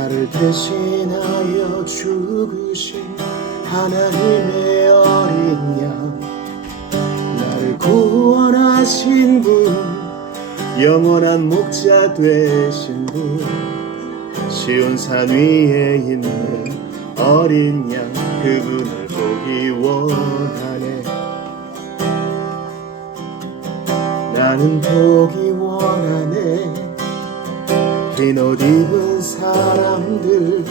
나를 대신하여 죽으신 하나님의 어린 양, 나를 구원하신 분, 영원한 목자 되신 분, 시온산 위에 있는 어린 양, 그분을 보기 원하네. 나는 보기 원하네. 흰 옷 입은 사람들,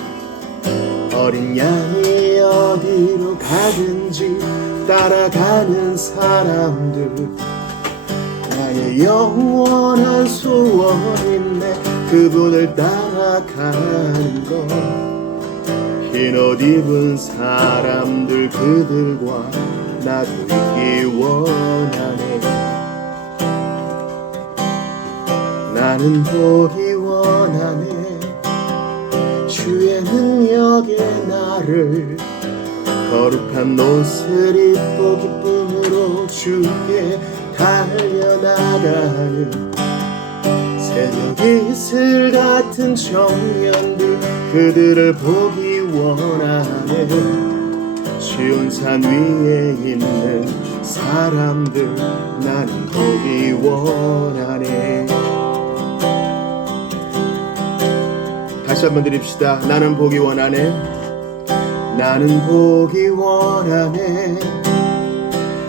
어린 양이 어디로 가든지 따라가는 사람들, 나의 영원한 소원인데 그분을 따라가는 것. 흰 옷 입은 사람들, 그들과 나도 있기 원하네. 나는 보기 원하네. 주의 능력에 나를 거룩한 옷을 입고 기쁨으로 주께 달려나가는 새벽 이슬 같은 청년들, 그들을 보기 원하네. 시온산 위에 있는 사람들, 나는 보기 원하네. 다시 한번 드립시다. 나는 보기 원하네. 나는 보기 원하네.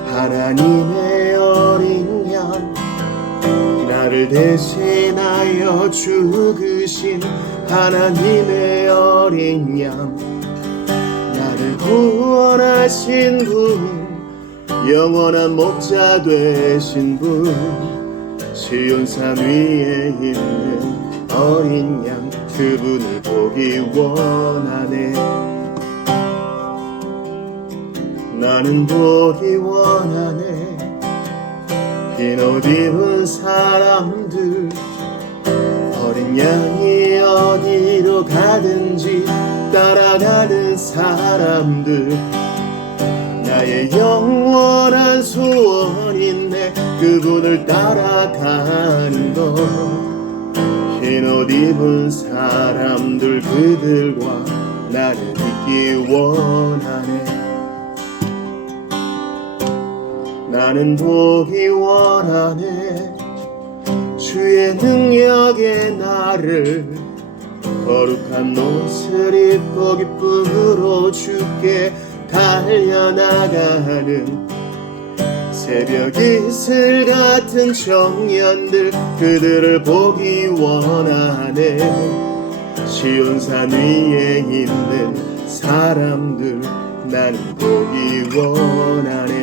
하나님의 어린 양, 나를 대신하여 죽으신 하나님의 어린 양, 나를 구원하신 분, 영원한 목자 되신 분, 시온산 위에 있는 어린 양, 그분을 보기 원하네. 나는 보기 원하네. 흰 옷 입은 사람들, 어린 양이 어디로 가든지 따라가는 사람들, 나의 영원한 소원인데 그분을 따라가는 것. 흰 옷 입은 사람들, 그들과 나는 있기 원하네. 나는 보기 원하네. 주의 능력에 나를 거룩한 옷을 입고 기쁨으로 주께 달려나가는 새벽 이슬 같은 청년들, 그들을 보기 원하네. 시온산 위에 있는 사람들, 나는 보기 원하네.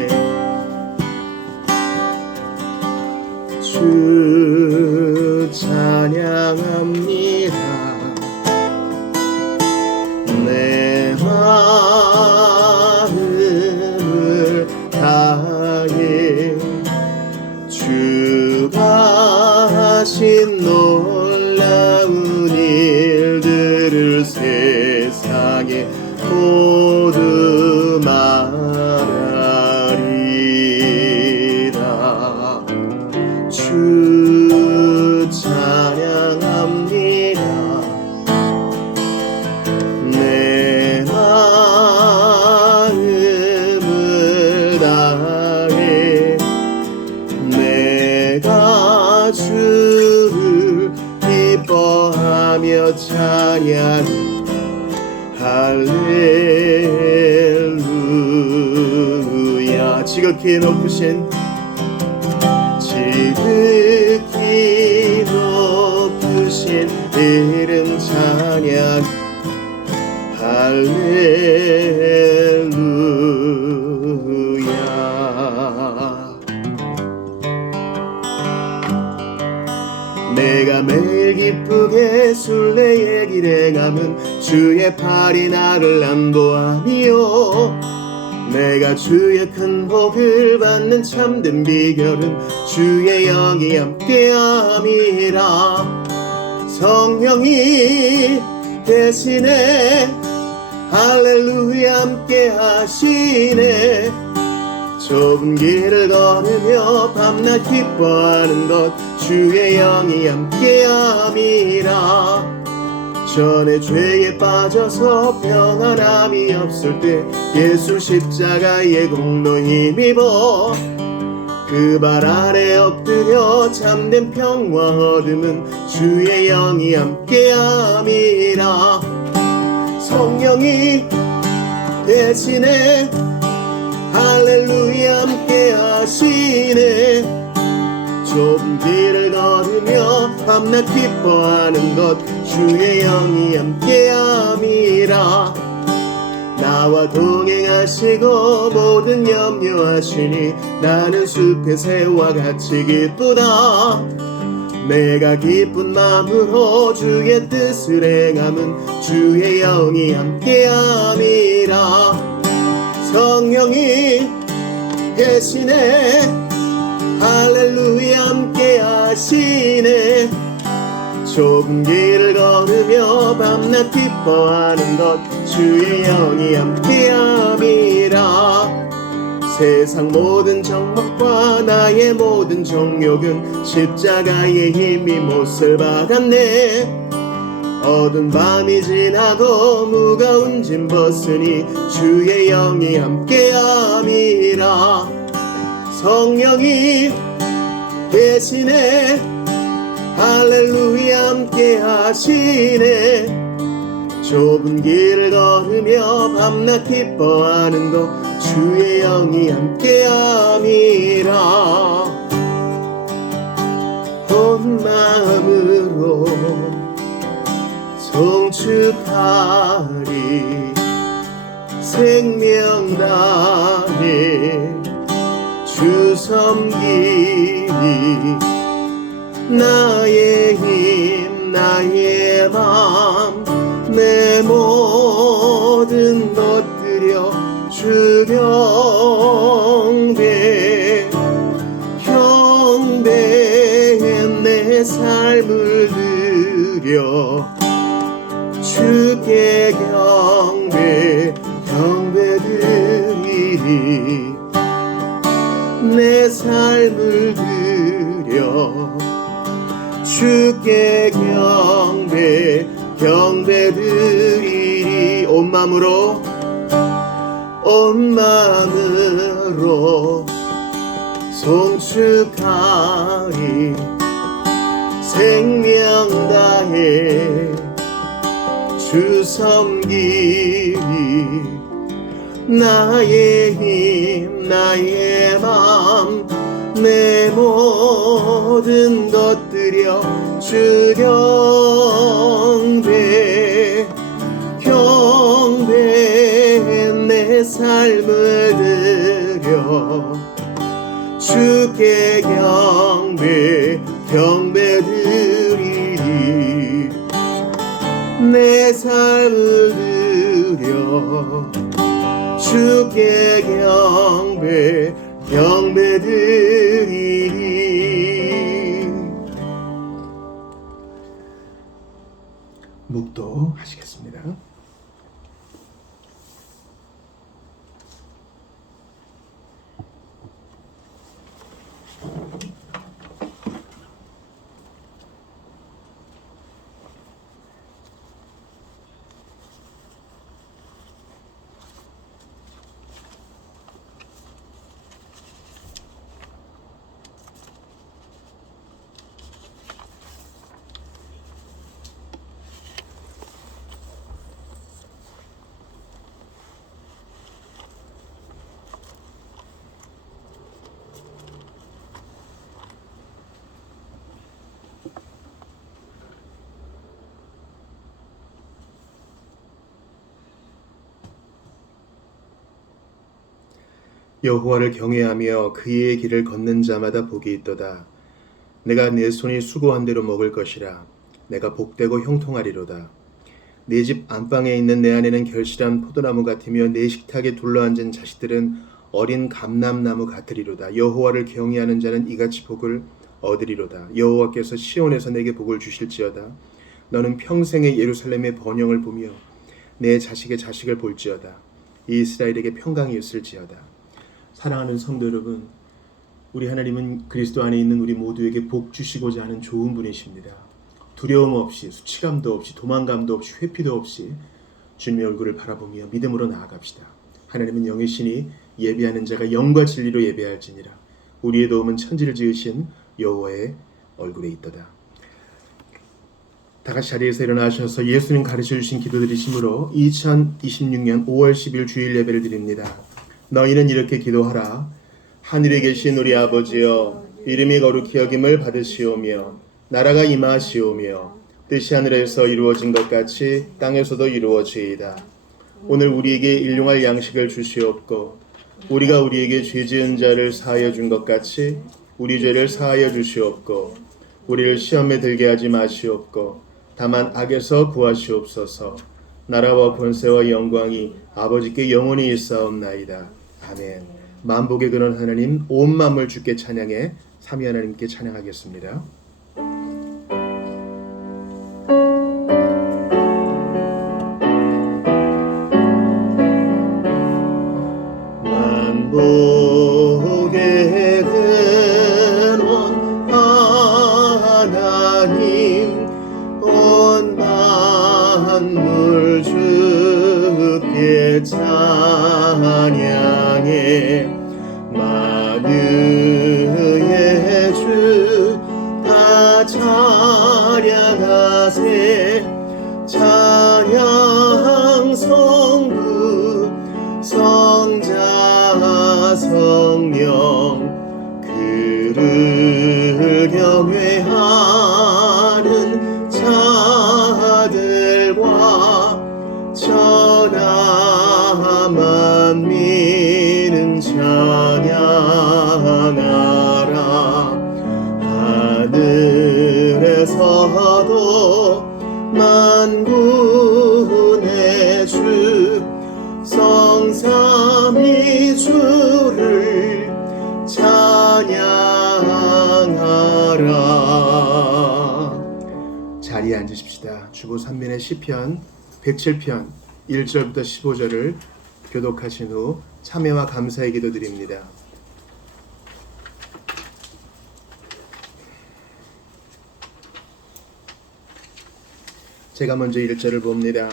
주 찬양합니다. 내 마음을 다해 주가 하신 놀라운 일들을 세상에 모두 말하리라. 주 찬양합니다. 내 마음을 다해 내가 주를 기뻐하며 찬양 할렐루야. 지극히 높으신 지극히 높으신 이름 찬양 할렐루야. 내가 매일 기쁘게 순례의 길에 가면 주의 팔이 나를 안보하며, 내가 주의 큰 복을 받는 참된 비결은 주의 영이 함께함이라. 성령이 대신에 할렐루야 함께 하시네. 좁은 길을 걸으며 밤낮 기뻐하는 것 주의 영이 함께함이라. 전에 죄에 빠져서 평안함이 없을 때 예수 십자가의 공로 힘입어 그 발 아래 엎드려 참된 평화 얻음은 주의 영이 함께함이라. 성령이 대신에 할렐루야 함께 하시네. 좁은 길을 걸으며 밤낮 기뻐하는 것 주의 영이 함께함이라. 나와 동행하시고 모든 염려하시니 나는 숲의 새와 같이 기쁘다. 내가 기쁜 마음으로 주의 뜻을 행함은 주의 영이 함께함이라. 성령이 계시네. 할렐루야 함께 하시네. 좁은 길을 걸으며 밤낮 기뻐하는 것 주의 영이 함께함이라. 세상 모든 정욕과 나의 모든 정욕은 십자가의 힘이 못을 박았네. 어두운 밤이 지나고 무거운 짐 벗으니 주의 영이 함께함이라. 성령이 계시네. 할렐루야 함께 하시네. 좁은 길을 걸으며 밤낮 기뻐하는 것 주의 영이 함께함이라. 온 마음으로 송축하리. 생명 다해 주 섬기리. 나의 힘 나의 맘 내 모든 것 드려 주 경배. 경배에 내 삶을 드려 주께 경배. 경배드리리. 내 삶을 드려 주께 경배. 경배드리리. 온 마음으로 온 마음으로 송축하리. 생명 다해 주 섬기리. 나의 힘 나의 맘 내 모든 것 드려 주 경배. 경배에 내 삶을 드려 주께 경배. 경배드리리. 내 삶을 드려 주께 경배. 경배드리리. 묵도하시겠습니다. 여호와를 경외하며 그의 길을 걷는 자마다 복이 있도다. 내가 내 손이 수고한 대로 먹을 것이라. 내가 복되고 형통하리로다. 내 집 안방에 있는 내 아내는 결실한 포도나무 같으며 내 식탁에 둘러앉은 자식들은 어린 감람나무 같으리로다. 여호와를 경외하는 자는 이같이 복을 얻으리로다. 여호와께서 시온에서 내게 복을 주실지어다. 너는 평생의 예루살렘의 번영을 보며 내 자식의 자식을 볼지어다. 이스라엘에게 평강이 있을지어다. 사랑하는 성도 여러분, 우리 하나님은 그리스도 안에 있는 우리 모두에게 복 주시고자 하는 좋은 분이십니다. 두려움 없이, 수치감도 없이, 도망감도 없이, 회피도 없이 주님의 얼굴을 바라보며 믿음으로 나아갑시다. 하나님은 영의 신이 예비하는 자가 영과 진리로 예배할지니라. 우리의 도움은 천지를 지으신 여호와의 얼굴에 있도다. 다같이 자리에서 일어나셔서 예수님 가르쳐주신 기도 드리심으로 2026년 5월 10일 주일 예배를 드립니다. 너희는 이렇게 기도하라. 하늘에 계신 우리 아버지여, 이름이 거룩히 여김을 받으시오며 나라가 임하시오며 뜻이 하늘에서 이루어진 것 같이 땅에서도 이루어지이다. 오늘 우리에게 일용할 양식을 주시옵고 우리가 우리에게 죄 지은 자를 사하여 준 것 같이 우리 죄를 사하여 주시옵고 우리를 시험에 들게 하지 마시옵고 다만 악에서 구하시옵소서. 나라와 권세와 영광이 아버지께 영원히 있사옵나이다. 아멘. 만복의 근원 하나님, 온 만물 주께 찬양해 삼위 하나님께 찬양하겠습니다. 만복의 근원 하나님, 온 만물 주께 찬양해 만유의 주 다 찬양하세. 찬양 성부 성자 성령 그를 경외하는 자들과 천하 만민은 찬양하라. 하늘에서도 만군의 주 성삼위 주를 찬양하라. 자리에 앉으십시다. 주보 3면의 시편 107편 1절부터 15절을 교독하신 후 참회와 감사의 기도 드립니다. 제가 먼저 1절을 봅니다.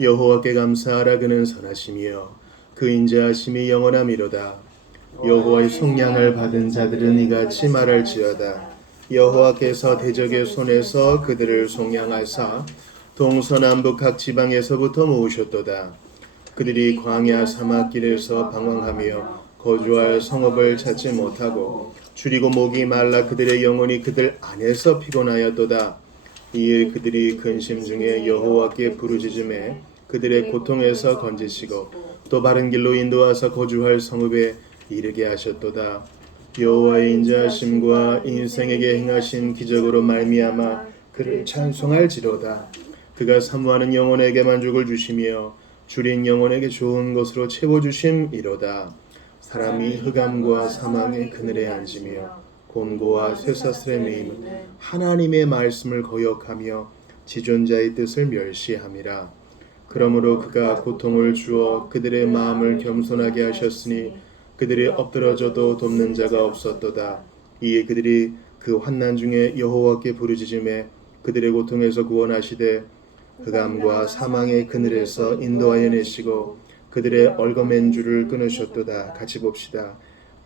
여호와께 감사하라. 그는 선하심이여 그 인자하심이 영원함이로다. 여호와의 속량을 받은 자들은 이같이 말할지어다. 여호와께서 대적의 손에서 그들을 속량하사 동서남북 각 지방에서부터 모으셨도다. 그들이 광야 사막길에서 방황하며 거주할 성읍을 찾지 못하고 줄이고 목이 말라 그들의 영혼이 그들 안에서 피곤하였도다. 이에 그들이 근심 중에 여호와께 부르짖음에 그들의 고통에서 건지시고 또 바른 길로 인도하사 거주할 성읍에 이르게 하셨도다. 여호와의 인자하심과 인생에게 행하신 기적으로 말미암아 그를 찬송할지로다. 그가 사모하는 영혼에게 만족을 주시며 줄인 영혼에게 좋은 것으로 채워주심이로다. 사람이 흑암과 사망의 그늘에 앉으며 곤고와 쇠사슬에 매임은 하나님의 말씀을 거역하며 지존자의 뜻을 멸시함이라. 그러므로 그가 고통을 주어 그들의 마음을 겸손하게 하셨으니 그들이 엎드러져도 돕는 자가 없었도다. 이에 그들이 그 환난 중에 여호와께 부르짖음에 그들의 고통에서 구원하시되 흑암과 사망의 그늘에서 인도하여 내시고 그들의 얽어맨 줄을 끊으셨도다. 같이 봅시다.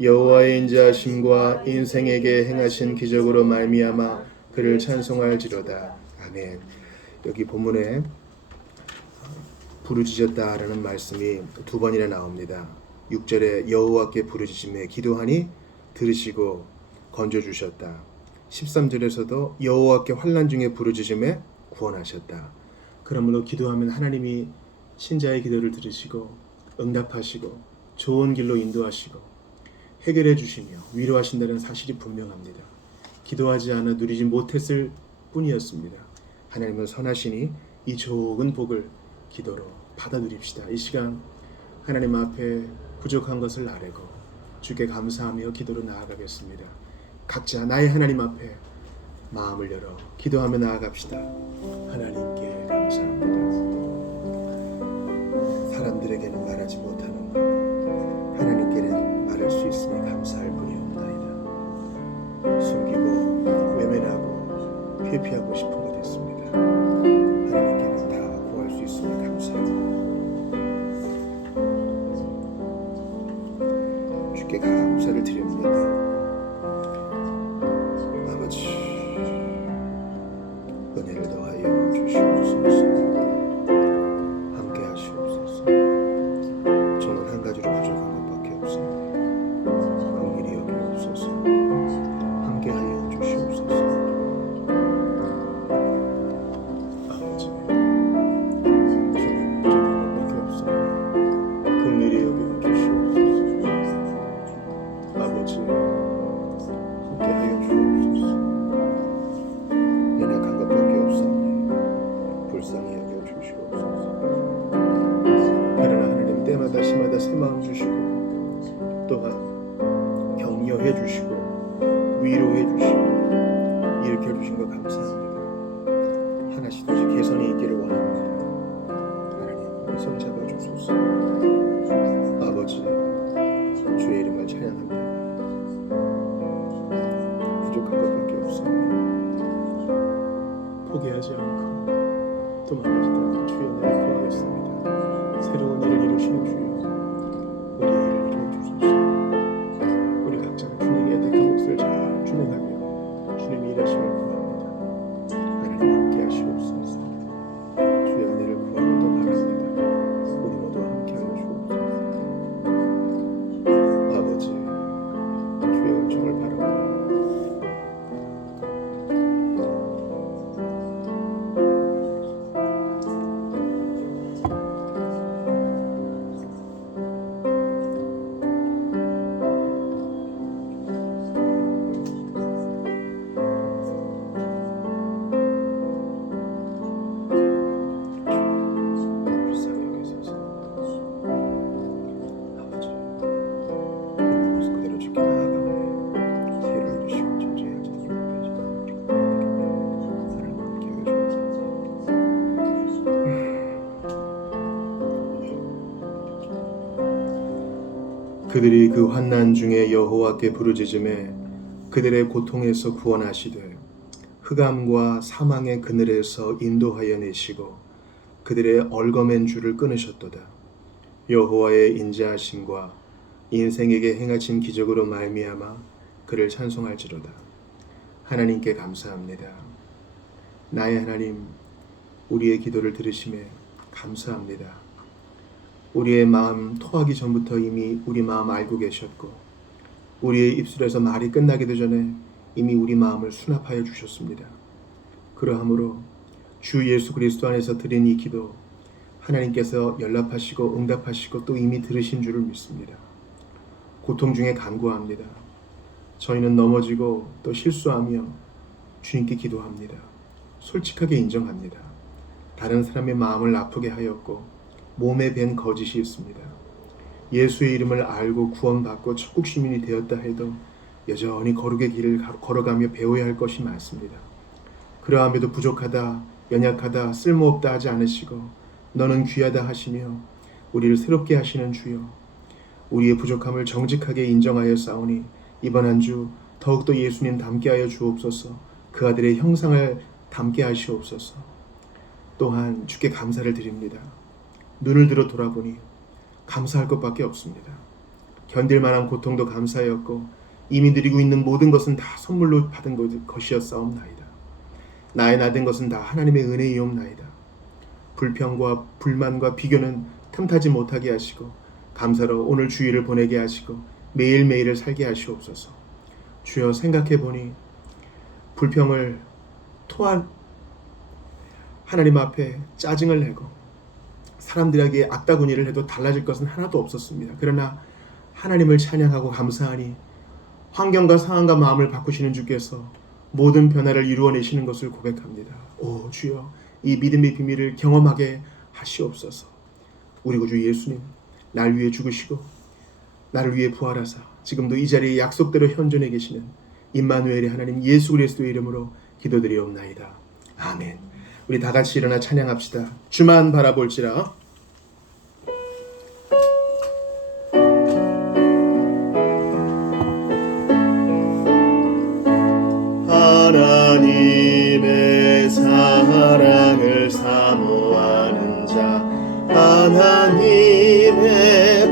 여호와의 인자하심과 인생에게 행하신 기적으로 말미암아 그를 찬송할지로다. 아멘. 여기 본문에 부르짖었다라는 말씀이 두 번이나 나옵니다. 6절에 여호와께 부르짖음에 기도하니 들으시고 건져주셨다. 13절에서도 여호와께 환난 중에 부르짖음에 구원하셨다. 그러므로 기도하면 하나님이 신자의 기도를 들으시고 응답하시고 좋은 길로 인도하시고 해결해 주시며 위로하신다는 사실이 분명합니다. 기도하지 않아 누리지 못했을 뿐이었습니다. 하나님은 선하시니 이 적은 복을 기도로 받아 누립시다. 이 시간 하나님 앞에 부족한 것을 아뢰고 주께 감사하며 기도로 나아가겠습니다. 각자 나의 하나님 앞에 마음을 열어 기도하며 나아갑시다. 하나님께 감사합니다. 사람들에게는 말하지 못하는 것, 하나님께는 말할 수 있으니 감사할 뿐이옵나이다. 숨기고 외면하고 회피하고 싶은 것 있습니다. 때마다 새 마음 주시고 또한 격려해 주시고 위로해 주시고 일으켜 주신 것 감사합니다. 하나씩 더 개선이 있기를 원합니다. 하나님 우리 손 잡아주소서. 아버지 주의 이름을 찬양합니다. 부족한 것밖에 없습니다. 포기하지 않고 도망가지도 않고 주의 은혜를 구하겠습니다. 새로운 일을 이루시는 주여 우리의 일을 이루어주소서. 우리 각자는 주님의 택한 몫을 잘 준행하며 주님의 일하심을 구합니다. 하나님 함께 하시옵소서. 주의 은혜를 구하고도 바랍니다. 우리 모두 함께 하여 주옵소서. 아버지 주의 은총을 바라옵니다. 그들이 그 환난 중에 여호와께 부르짖음에 그들의 고통에서 구원하시되 흑암과 사망의 그늘에서 인도하여 내시고 그들의 얼거맨 줄을 끊으셨도다. 여호와의 인자하심과 인생에게 행하신 기적으로 말미암아 그를 찬송할지로다. 하나님께 감사합니다. 나의 하나님, 우리의 기도를 들으심에 감사합니다. 우리의 마음 토하기 전부터 이미 우리 마음 알고 계셨고 우리의 입술에서 말이 끝나기도 전에 이미 우리 마음을 수납하여 주셨습니다. 그러하므로 주 예수 그리스도 안에서 드린 이 기도 하나님께서 연락하시고 응답하시고 또 이미 들으신 줄을 믿습니다. 고통 중에 간구합니다. 저희는 넘어지고 또 실수하며 주님께 기도합니다. 솔직하게 인정합니다. 다른 사람의 마음을 아프게 하였고 몸에 밴 거짓이 있습니다. 예수의 이름을 알고 구원받고 천국 시민이 되었다 해도 여전히 거룩의 길을 걸어가며 배워야 할 것이 많습니다. 그러함에도 부족하다, 연약하다, 쓸모없다 하지 않으시고 너는 귀하다 하시며 우리를 새롭게 하시는 주여, 우리의 부족함을 정직하게 인정하여 싸우니 이번 한 주 더욱더 예수님 닮게 하여 주옵소서. 그 아들의 형상을 닮게 하시옵소서. 또한 주께 감사를 드립니다. 눈을 들어 돌아보니 감사할 것밖에 없습니다. 견딜 만한 고통도 감사였고 이미 누리고 있는 모든 것은 다 선물로 받은 것이었사옵나이다. 나의 나된 것은 다 하나님의 은혜이옵나이다. 불평과 불만과 비교는 틈타지 못하게 하시고 감사로 오늘 주일을 보내게 하시고 매일매일을 살게 하시옵소서. 주여, 생각해보니 불평을 토한 하나님 앞에 짜증을 내고 사람들에게 악다구니를 해도 달라질 것은 하나도 없었습니다. 그러나 하나님을 찬양하고 감사하니 환경과 상황과 마음을 바꾸시는 주께서 모든 변화를 이루어내시는 것을 고백합니다. 오 주여, 이 믿음의 비밀을 경험하게 하시옵소서. 우리 구주 예수님, 날 위해 죽으시고 나를 위해 부활하사 지금도 이 자리에 약속대로 현존해 계시는 임마누엘의 하나님 예수 그리스도의 이름으로 기도드리옵나이다. 아멘. 우리 다 같이 일어나 찬양합시다. 주만 바라볼지라. 하나님의 사랑을 사모하는 자, 하나님의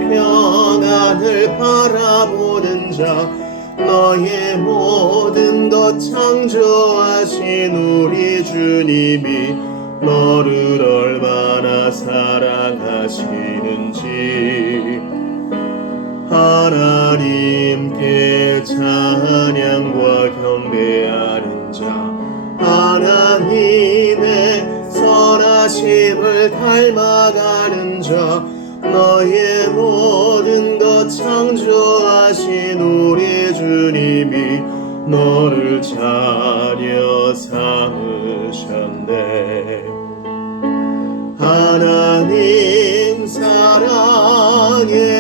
평안을 바라보는 자, 너의 모든 것 창조하신 우리 주님이 너를 얼마나 사랑하시는지 하나님께 찬양과 경배하는 자, 하나님의 선하심을 닮아가는 자, 너의 모든 것 창조하신 우리 주님이 너를 차려 삼으셨네. 하나님 사랑에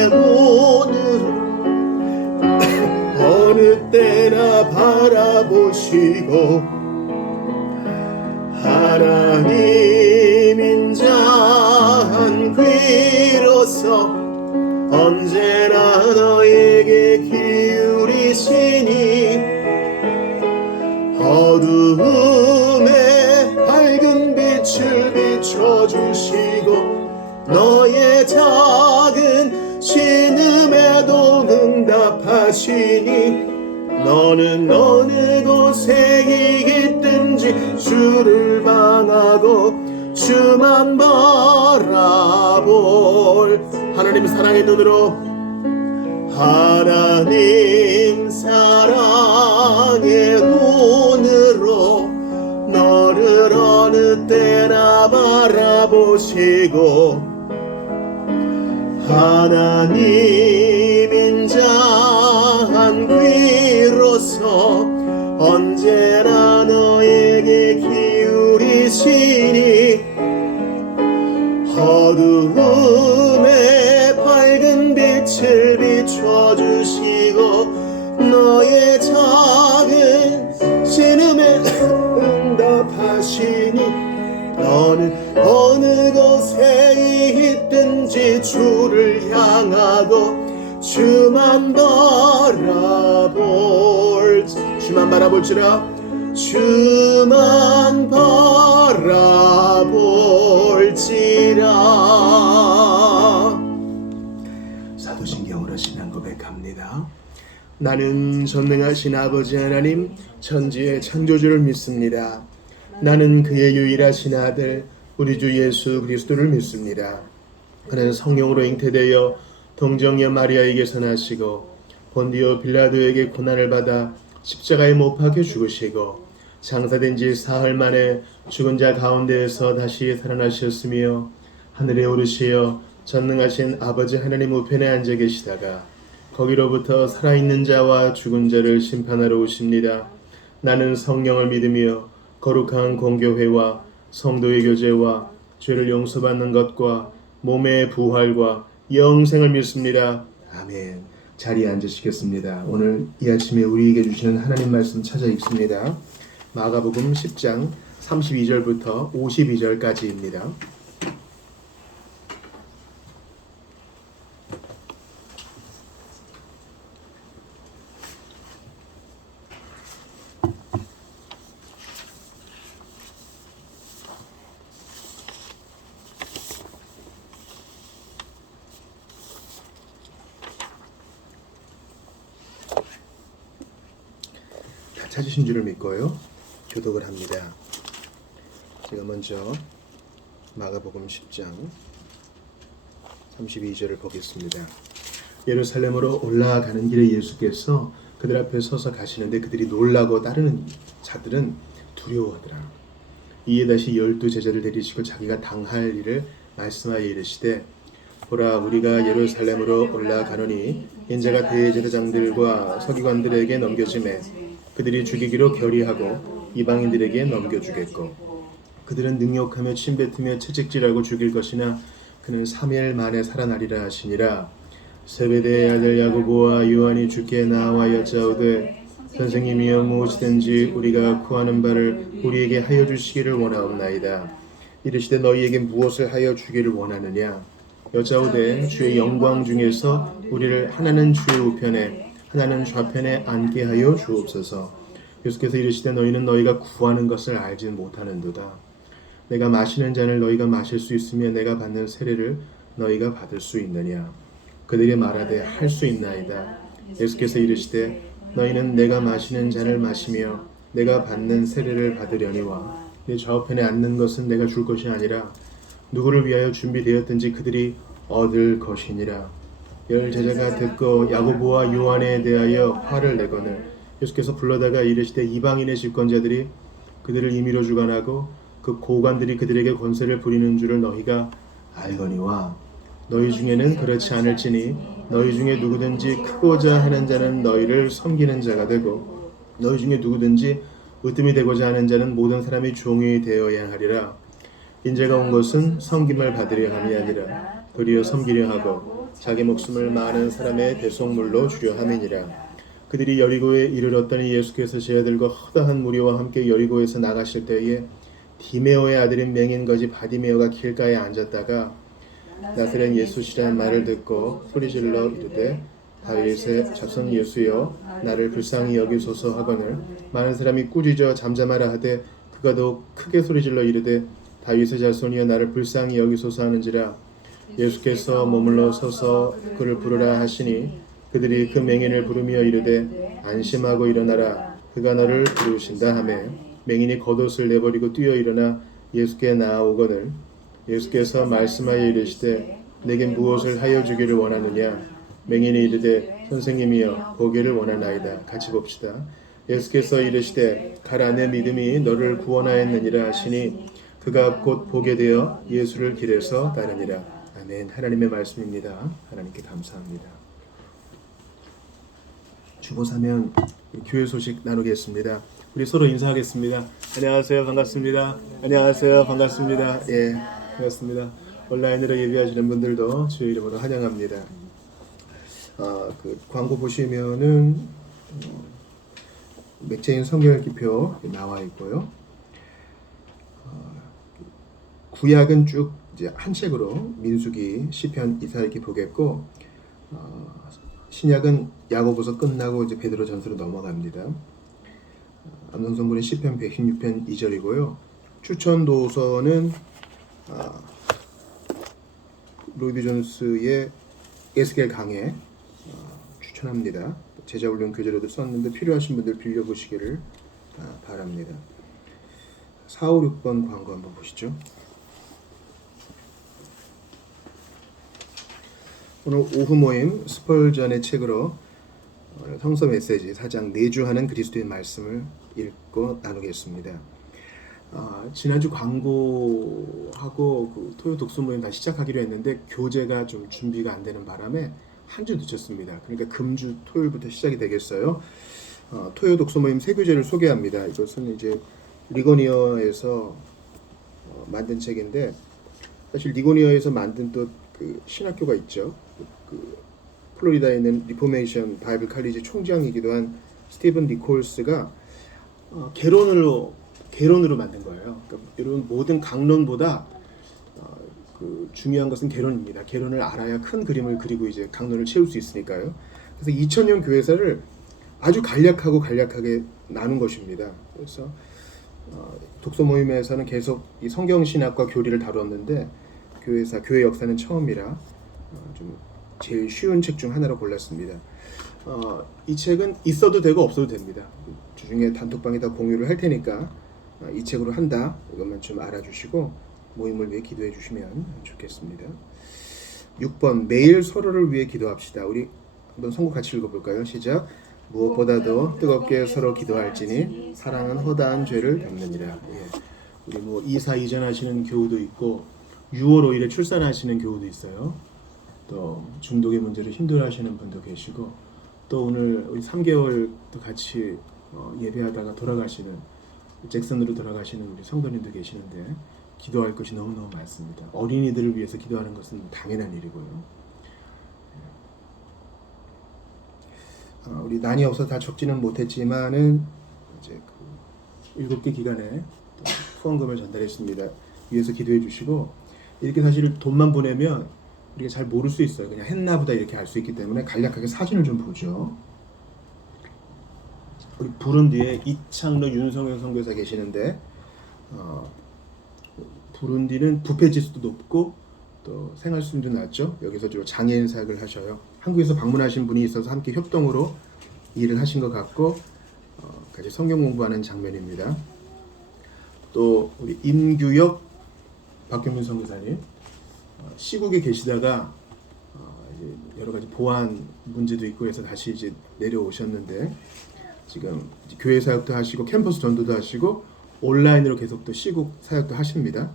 주시고 하나님 인자한 귀로서 언제나 너에게 기울이시니 어두움에 밝은 빛을 비춰주시고 너의 작은 신음에도 응답하시니 너는 어느 곳에 있든지 주를 방하고 주만 바라볼 하나님 사랑의 눈으로 하나님 사랑의 눈으로 너를 어느 때나 바라보시고 하나님 인자한 귀로서 언제나 너에게 기울이시니 어두움에 밝은 빛을 비춰주시고 너의 작은 신음에 응답하시니 너는 어느 곳에 있든지 주를 향하고 주만 바라볼지라 주만 바라볼지라. 사도신경으로 신앙 고백합니다. 나는 전능하신 아버지 하나님 천지의 창조주를 믿습니다. 나는 그의 유일하신 아들 우리 주 예수 그리스도를 믿습니다. 그는 성령으로 잉태되어 동정녀 마리아에게서 나시고 본디오 빌라도에게 고난을 받아 십자가에 못 박혀 죽으시고 장사된 지 사흘 만에 죽은 자 가운데에서 다시 살아나셨으며 하늘에 오르시어 전능하신 아버지 하나님 우편에 앉아 계시다가 거기로부터 살아있는 자와 죽은 자를 심판하러 오십니다. 나는 성령을 믿으며 거룩한 공교회와 성도의 교제와 죄를 용서받는 것과 몸의 부활과 영생을 믿습니다. 아멘. 자리에 앉으시겠습니다. 오늘 이 아침에 우리에게 주시는 하나님 말씀 찾아 읽습니다. 마가복음 10장 32절부터 52절까지입니다. 찾으신 줄을 믿고요. 교독을 합니다. 제가 먼저 마가복음 10장 32절을 보겠습니다. 예루살렘으로 올라가는 길에 예수께서 그들 앞에 서서 가시는데 그들이 놀라고 따르는 자들은 두려워하더라. 이에 다시 12 제자를 데리시고 자기가 당할 일을 말씀하여 이르시되 보라 우리가 예루살렘으로 올라가노니 인자가 대제사장들과 서기관들에게 넘겨지매 그들이 죽이기로 결의하고 이방인들에게 넘겨주겠고 그들은 능욕하며 침뱉으며 채찍질하고 죽일 것이나 그는 3일 만에 살아나리라 하시니라. 세베대의 아들 야고보와 요한이 주께 나와 여짜오되 선생님이여 무엇이든지 우리가 구하는 바를 우리에게 하여 주시기를 원하옵나이다. 이르시되 너희에게 무엇을 하여 주기를 원하느냐. 여짜오되 주의 영광 중에서 우리를 하나는 주의 우편에 하나는 좌편에 앉게 하여 주옵소서. 예수께서 이르시되 너희는 너희가 구하는 것을 알지 못하는도다. 내가 마시는 잔을 너희가 마실 수 있으며 내가 받는 세례를 너희가 받을 수 있느냐. 그들이 말하되 할 수 있나이다. 예수께서 이르시되 너희는 내가 마시는 잔을 마시며 내가 받는 세례를 받으려니와 내 좌우편에 앉는 것은 내가 줄 것이 아니라 누구를 위하여 준비되었든지 그들이 얻을 것이니라. 열 제자가 듣고 야고보와 요한에 대하여 화를 내거늘 예수께서 불러다가 이르시되 이방인의 집권자들이 그들을 임의로 주관하고 그 고관들이 그들에게 권세를 부리는 줄을 너희가 알거니와 너희 중에는 그렇지 않을지니 너희 중에 누구든지 크고자 하는 자는 너희를 섬기는 자가 되고 너희 중에 누구든지 으뜸이 되고자 하는 자는 모든 사람이 종이 되어야 하리라. 인자가 온 것은 섬김을 받으려 함이 아니라 도리어 섬기려 하고 자기 목숨을 많은 사람의 대속물로 주려 함이니라. 그들이 여리고에 이르렀더니 예수께서 제 아들과 허다한 무리와 함께 여리고에서 나가실 때에 디메오의 아들인 맹인거지 바디메오가 길가에 앉았다가 나사렛 예수시라는 말을 듣고 소리질러 이르되 다윗의 자손 예수여 나를 불쌍히 여기소서 하거늘 많은 사람이 꾸짖어 잠잠하라 하되 그가 더욱 크게 소리질러 이르되 다윗의 자손이여 나를 불쌍히 여기소서 하는지라 예수께서 머물러 서서 그를 부르라 하시니 그들이 그 맹인을 부르며 이르되 안심하고 일어나라 그가 너를 부르신다 하매 맹인이 겉옷을 내버리고 뛰어 일어나 예수께 나아오거늘 예수께서 말씀하여 이르시되 내게 무엇을 하여 주기를 원하느냐 맹인이 이르되 선생님이여 보기를 원하나이다. 같이 봅시다. 예수께서 이르시되 가라 내 믿음이 너를 구원하였느니라 하시니 그가 곧 보게 되어 예수를 길에서 따르니라. 아멘. 하나님의 말씀입니다. 하나님께 감사합니다. 주보사면 교회 소식 나누겠습니다. 우리 서로 인사하겠습니다. 안녕하세요. 반갑습니다. 안녕하세요. 반갑습니다. 예, 반갑습니다. 온라인으로 예배하시는 분들도 주의 이름으로 환영합니다. 그 광고 보시면은 맥체인 성경읽기표 나와 있고요. 구약은 쭉 이제 한 책으로 민수기, 시편, 이사야기 보겠고 신약은 야고보서 끝나고 이제 베드로전서로 넘어갑니다. 암송성분은 시편 116편 2절이고요. 추천 도서는 로이드 존스의 에스겔 강해 추천합니다. 제자훈련 교재로도 썼는데 필요하신 분들 빌려보시기를 바랍니다. 4, 5, 6번 광고 한번 보시죠. 오늘 오후 모임 스펄전의 책으로 성서 메시지 4장 내주하는 그리스도의 말씀을 읽고 나누겠습니다. 지난주 광고하고 그 토요 독서 모임 다시 시작하기로 했는데 교재가 좀 준비가 안 되는 바람에 한 주 늦췄습니다. 그러니까 금주 토요일부터 시작이 되겠어요. 토요 독서 모임 새 교재를 소개합니다. 이것은 이제 리고니어에서 만든 책인데 사실 리고니어에서 만든 또 그 신학교가 있죠. 그 플로리다에 있는 리포메이션 바이블 칼리지 총장이기도 한 스티븐 니콜스가 개론으로 만든 거예요. 그러니까 이런 모든 강론보다 그 중요한 것은 개론입니다. 개론을 알아야 큰 그림을 그리고 이제 강론을 채울 수 있으니까요. 그래서 2000년 교회사를 아주 간략하게 나눈 것입니다. 그래서 독서 모임에서는 계속 이 성경 신학과 교리를 다뤘는데 교회 역사는 처음이라 좀 제일 쉬운 책 중 하나로 골랐습니다. 이 책은 있어도 되고 없어도 됩니다. 주중에 단톡방에다 공유를 할 테니까 이 책으로 한다 이것만 좀 알아주시고 모임을 위해 기도해 주시면 좋겠습니다. 6번 매일 서로를 위해 기도합시다. 우리 한번 성구 같이 읽어볼까요? 시작. 무엇보다도 뜨겁게 서로 기도할지니 사랑은 허다한 죄를 덮느니라. 예. 우리 뭐 이사 이전하시는 교우도 있고 6월 5일에 출산하시는 교우도 있어요. 또 중독의 문제로 힘들어하시는 분도 계시고 또 오늘 우리 3개월 또 같이 예배하다가 돌아가시는 잭슨으로 돌아가시는 우리 성도님도 계시는데 기도할 것이 너무너무 많습니다. 어린이들을 위해서 기도하는 것은 당연한 일이고요. 우리 난이 없어 다 적지는 못했지만은 이제 그 7개 기간에 후원금을 전달했습니다. 위해서 기도해 주시고 이렇게 사실 돈만 보내면 우리가 잘 모를 수 있어요. 그냥 했나보다 이렇게 알 수 있기 때문에 간략하게 사진을 좀 보죠. 우리 부룬디에 이창로 윤성현 선교사 계시는데 부룬디는 부패 지수도 높고 또 생활 수준도 낮죠. 여기서 주로 장애인 사역을 하셔요. 한국에서 방문하신 분이 있어서 함께 협동으로 일을 하신 것 같고 같이 성경 공부하는 장면입니다. 또 우리 임규혁 박경민 선교사님 시국에 계시다가 이제 여러 가지 보안 문제도 있고 해서 다시 이제 내려오셨는데 지금 교회 사역도 하시고 캠퍼스 전도도 하시고 온라인으로 계속 또 시국 사역도 하십니다.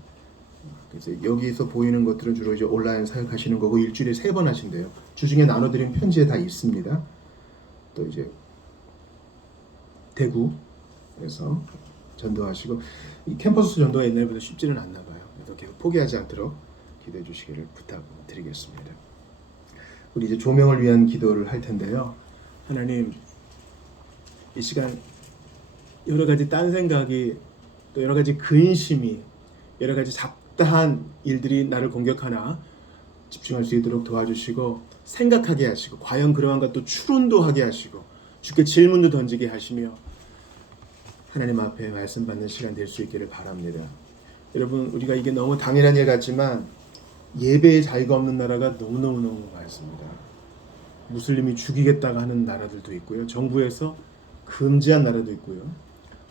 그래서 여기서 보이는 것들은 주로 이제 온라인 사역하시는 거고 일주일에 3번 하신대요. 주중에 나눠드린 편지에 다 있습니다. 또 이제 대구에서 전도하시고 이 캠퍼스 전도가 옛날보다 쉽지는 않나 봐요. 그래서 계속 포기하지 않도록 기도해 주시기를 부탁드리겠습니다. 우리 이제 조명을 위한 기도를 할 텐데요. 하나님, 이 시간 여러 가지 딴 생각이, 또 여러 가지 근심이, 여러 가지 잡다한 일들이 나를 공격하나 집중할 수 있도록 도와주시고, 생각하게 하시고, 과연 그러한가 또 추론도 하게 하시고, 주께 질문도 던지게 하시며 하나님 앞에 말씀 받는 시간 될 수 있기를 바랍니다. 여러분, 우리가 이게 너무 당연한 일 같지만 예배의 자유가 없는 나라가 너무너무 많습니다. 무슬림이 죽이겠다고 하는 나라들도 있고요, 정부에서 금지한 나라도 있고요,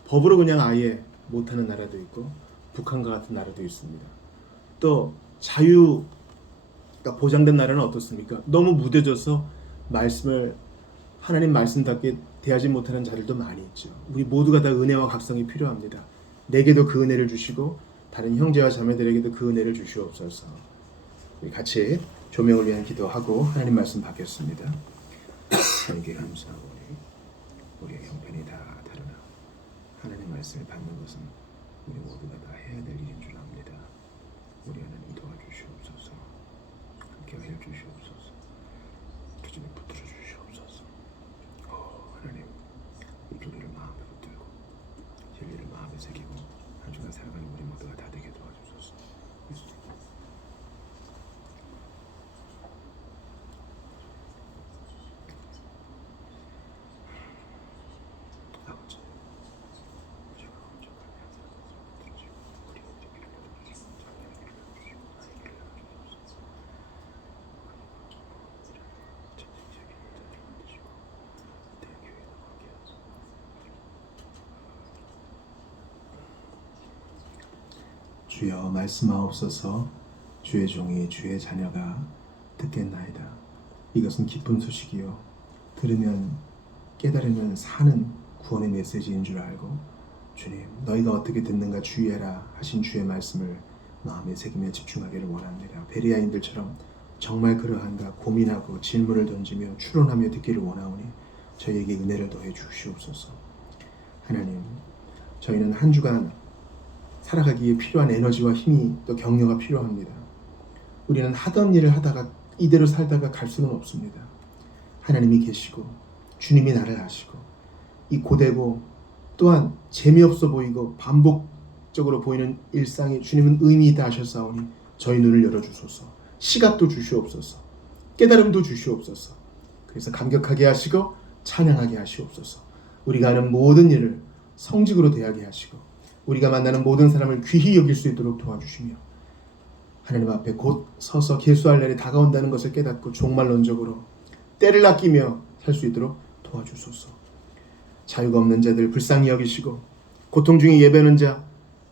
법으로 그냥 아예 못하는 나라도 있고, 북한과 같은 나라도 있습니다. 또 자유가 보장된 나라는 어떻습니까? 너무 무뎌져서 말씀을 하나님 말씀답게 대하지 못하는 자들도 많이 있죠. 우리 모두가 다 은혜와 각성이 필요합니다. 내게도 그 은혜를 주시고 다른 형제와 자매들에게도 그 은혜를 주시옵소서. 우리 같이 조명을 위한 기도하고 하나님 말씀 받겠습니다. 하나님께 감사하고 우리의 형편이 다 다르나 하나님 말씀을 받는 것은 우리 모두가 다 해야 될 일인 줄 압니다. 우리 하나님 도와주시옵소서. 함께하여 주시옵소서. 기준에 붙들어 주시옵소서. 하나님, 이 교리를 마음에 붙들고 진리를 마음에 새기고 한 주간 살아가는 우리 모두가 다 되게 도와주소서. 아버지, 주여 말씀하옵소서. 주의 종이 주의 자녀가 듣겠나이다. 이것은 기쁜 소식이요 들으면 깨달으면 사는 구원의 메시지인 줄 알고, 주님, 너희가 어떻게 듣는가 주의해라 하신 주의 말씀을 마음에 새기며 집중하기를 원합니다. 베레아인들처럼 정말 그러한가 고민하고 질문을 던지며 추론하며 듣기를 원하오니 저희에게 은혜를 더해 주시옵소서. 하나님, 저희는 한 주간 살아가기에 필요한 에너지와 힘이 또 격려가 필요합니다. 우리는 하던 일을 하다가 이대로 살다가 갈 수는 없습니다. 하나님이 계시고 주님이 나를 아시고, 이 고되고 또한 재미없어 보이고 반복적으로 보이는 일상이 주님은 의미 있다 하셨사오니 저희 눈을 열어주소서. 시각도 주시옵소서. 깨달음도 주시옵소서. 그래서 감격하게 하시고 찬양하게 하시옵소서. 우리가 하는 모든 일을 성직으로 대하게 하시고 우리가 만나는 모든 사람을 귀히 여길 수 있도록 도와주시며, 하나님 앞에 곧 서서 계수할 날이 다가온다는 것을 깨닫고 종말론적으로 때를 아끼며 살 수 있도록 도와주소서. 자유가 없는 자들 불쌍히 여기시고 고통 중에 예배하는 자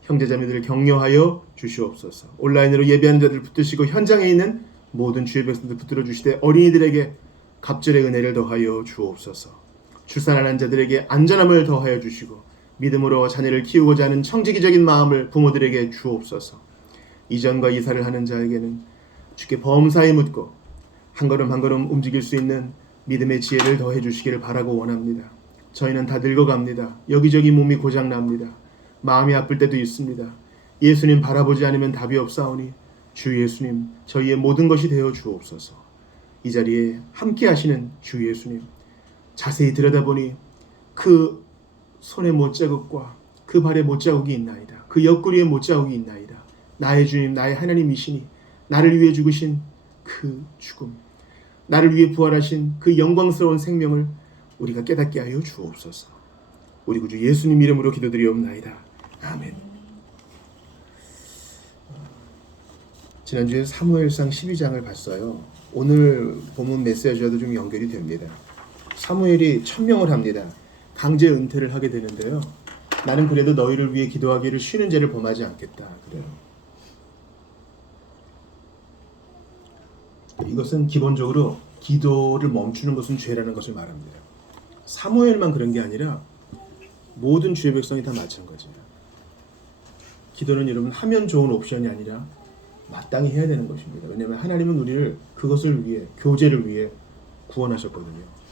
형제자매들을 격려하여 주시옵소서. 온라인으로 예배하는 자들 붙드시고 현장에 있는 모든 주의 백성들 붙들어 주시되 어린이들에게 갑절의 은혜를 더하여 주옵소서. 출산하는 자들에게 안전함을 더하여 주시고 믿음으로 자녀를 키우고자 하는 청지기적인 마음을 부모들에게 주옵소서. 이전과 이사를 하는 자에게는 주께 범사에 묻고 한 걸음 한 걸음 움직일 수 있는 믿음의 지혜를 더해 주시기를 바라고 원합니다. 저희는 다 늙어갑니다. 여기저기 몸이 고장납니다. 마음이 아플 때도 있습니다. 예수님 바라보지 않으면 답이 없사오니 주 예수님, 저희의 모든 것이 되어 주옵소서. 이 자리에 함께 하시는 주 예수님, 자세히 들여다보니 그 손에 못자국과 그 발에 못자국이 있나이다. 그 옆구리에 못자국이 있나이다. 나의 주님, 나의 하나님이시니 나를 위해 죽으신 그 죽음, 나를 위해 부활하신 그 영광스러운 생명을 우리가 깨닫게 하여 주옵소서. 우리 구주 예수님 이름으로 기도드리옵나이다. 아멘. 지난주에 사무엘상 12장을 봤어요. 오늘 본문 메시지와도 좀 연결이 됩니다. 사무엘이 천명을 합니다. 강제 은퇴를 하게 되는데요. 나는 그래도 너희를 위해 기도하기를 쉬는 죄를 범하지 않겠다. 그래요. 이것은 기본적으로 기도를 멈추는 것은 죄라는 것을 말합니다. 사무엘만 그런 게 아니라 모든 주의 백성이 다 마찬가지예요. 기도는 여러분 하면 좋은 옵션이 아니라 마땅히 해야 되는 것입니다. 왜냐하면 하나님은 우리를 그것을 위해, 교제를 위해 구원하셨거든요.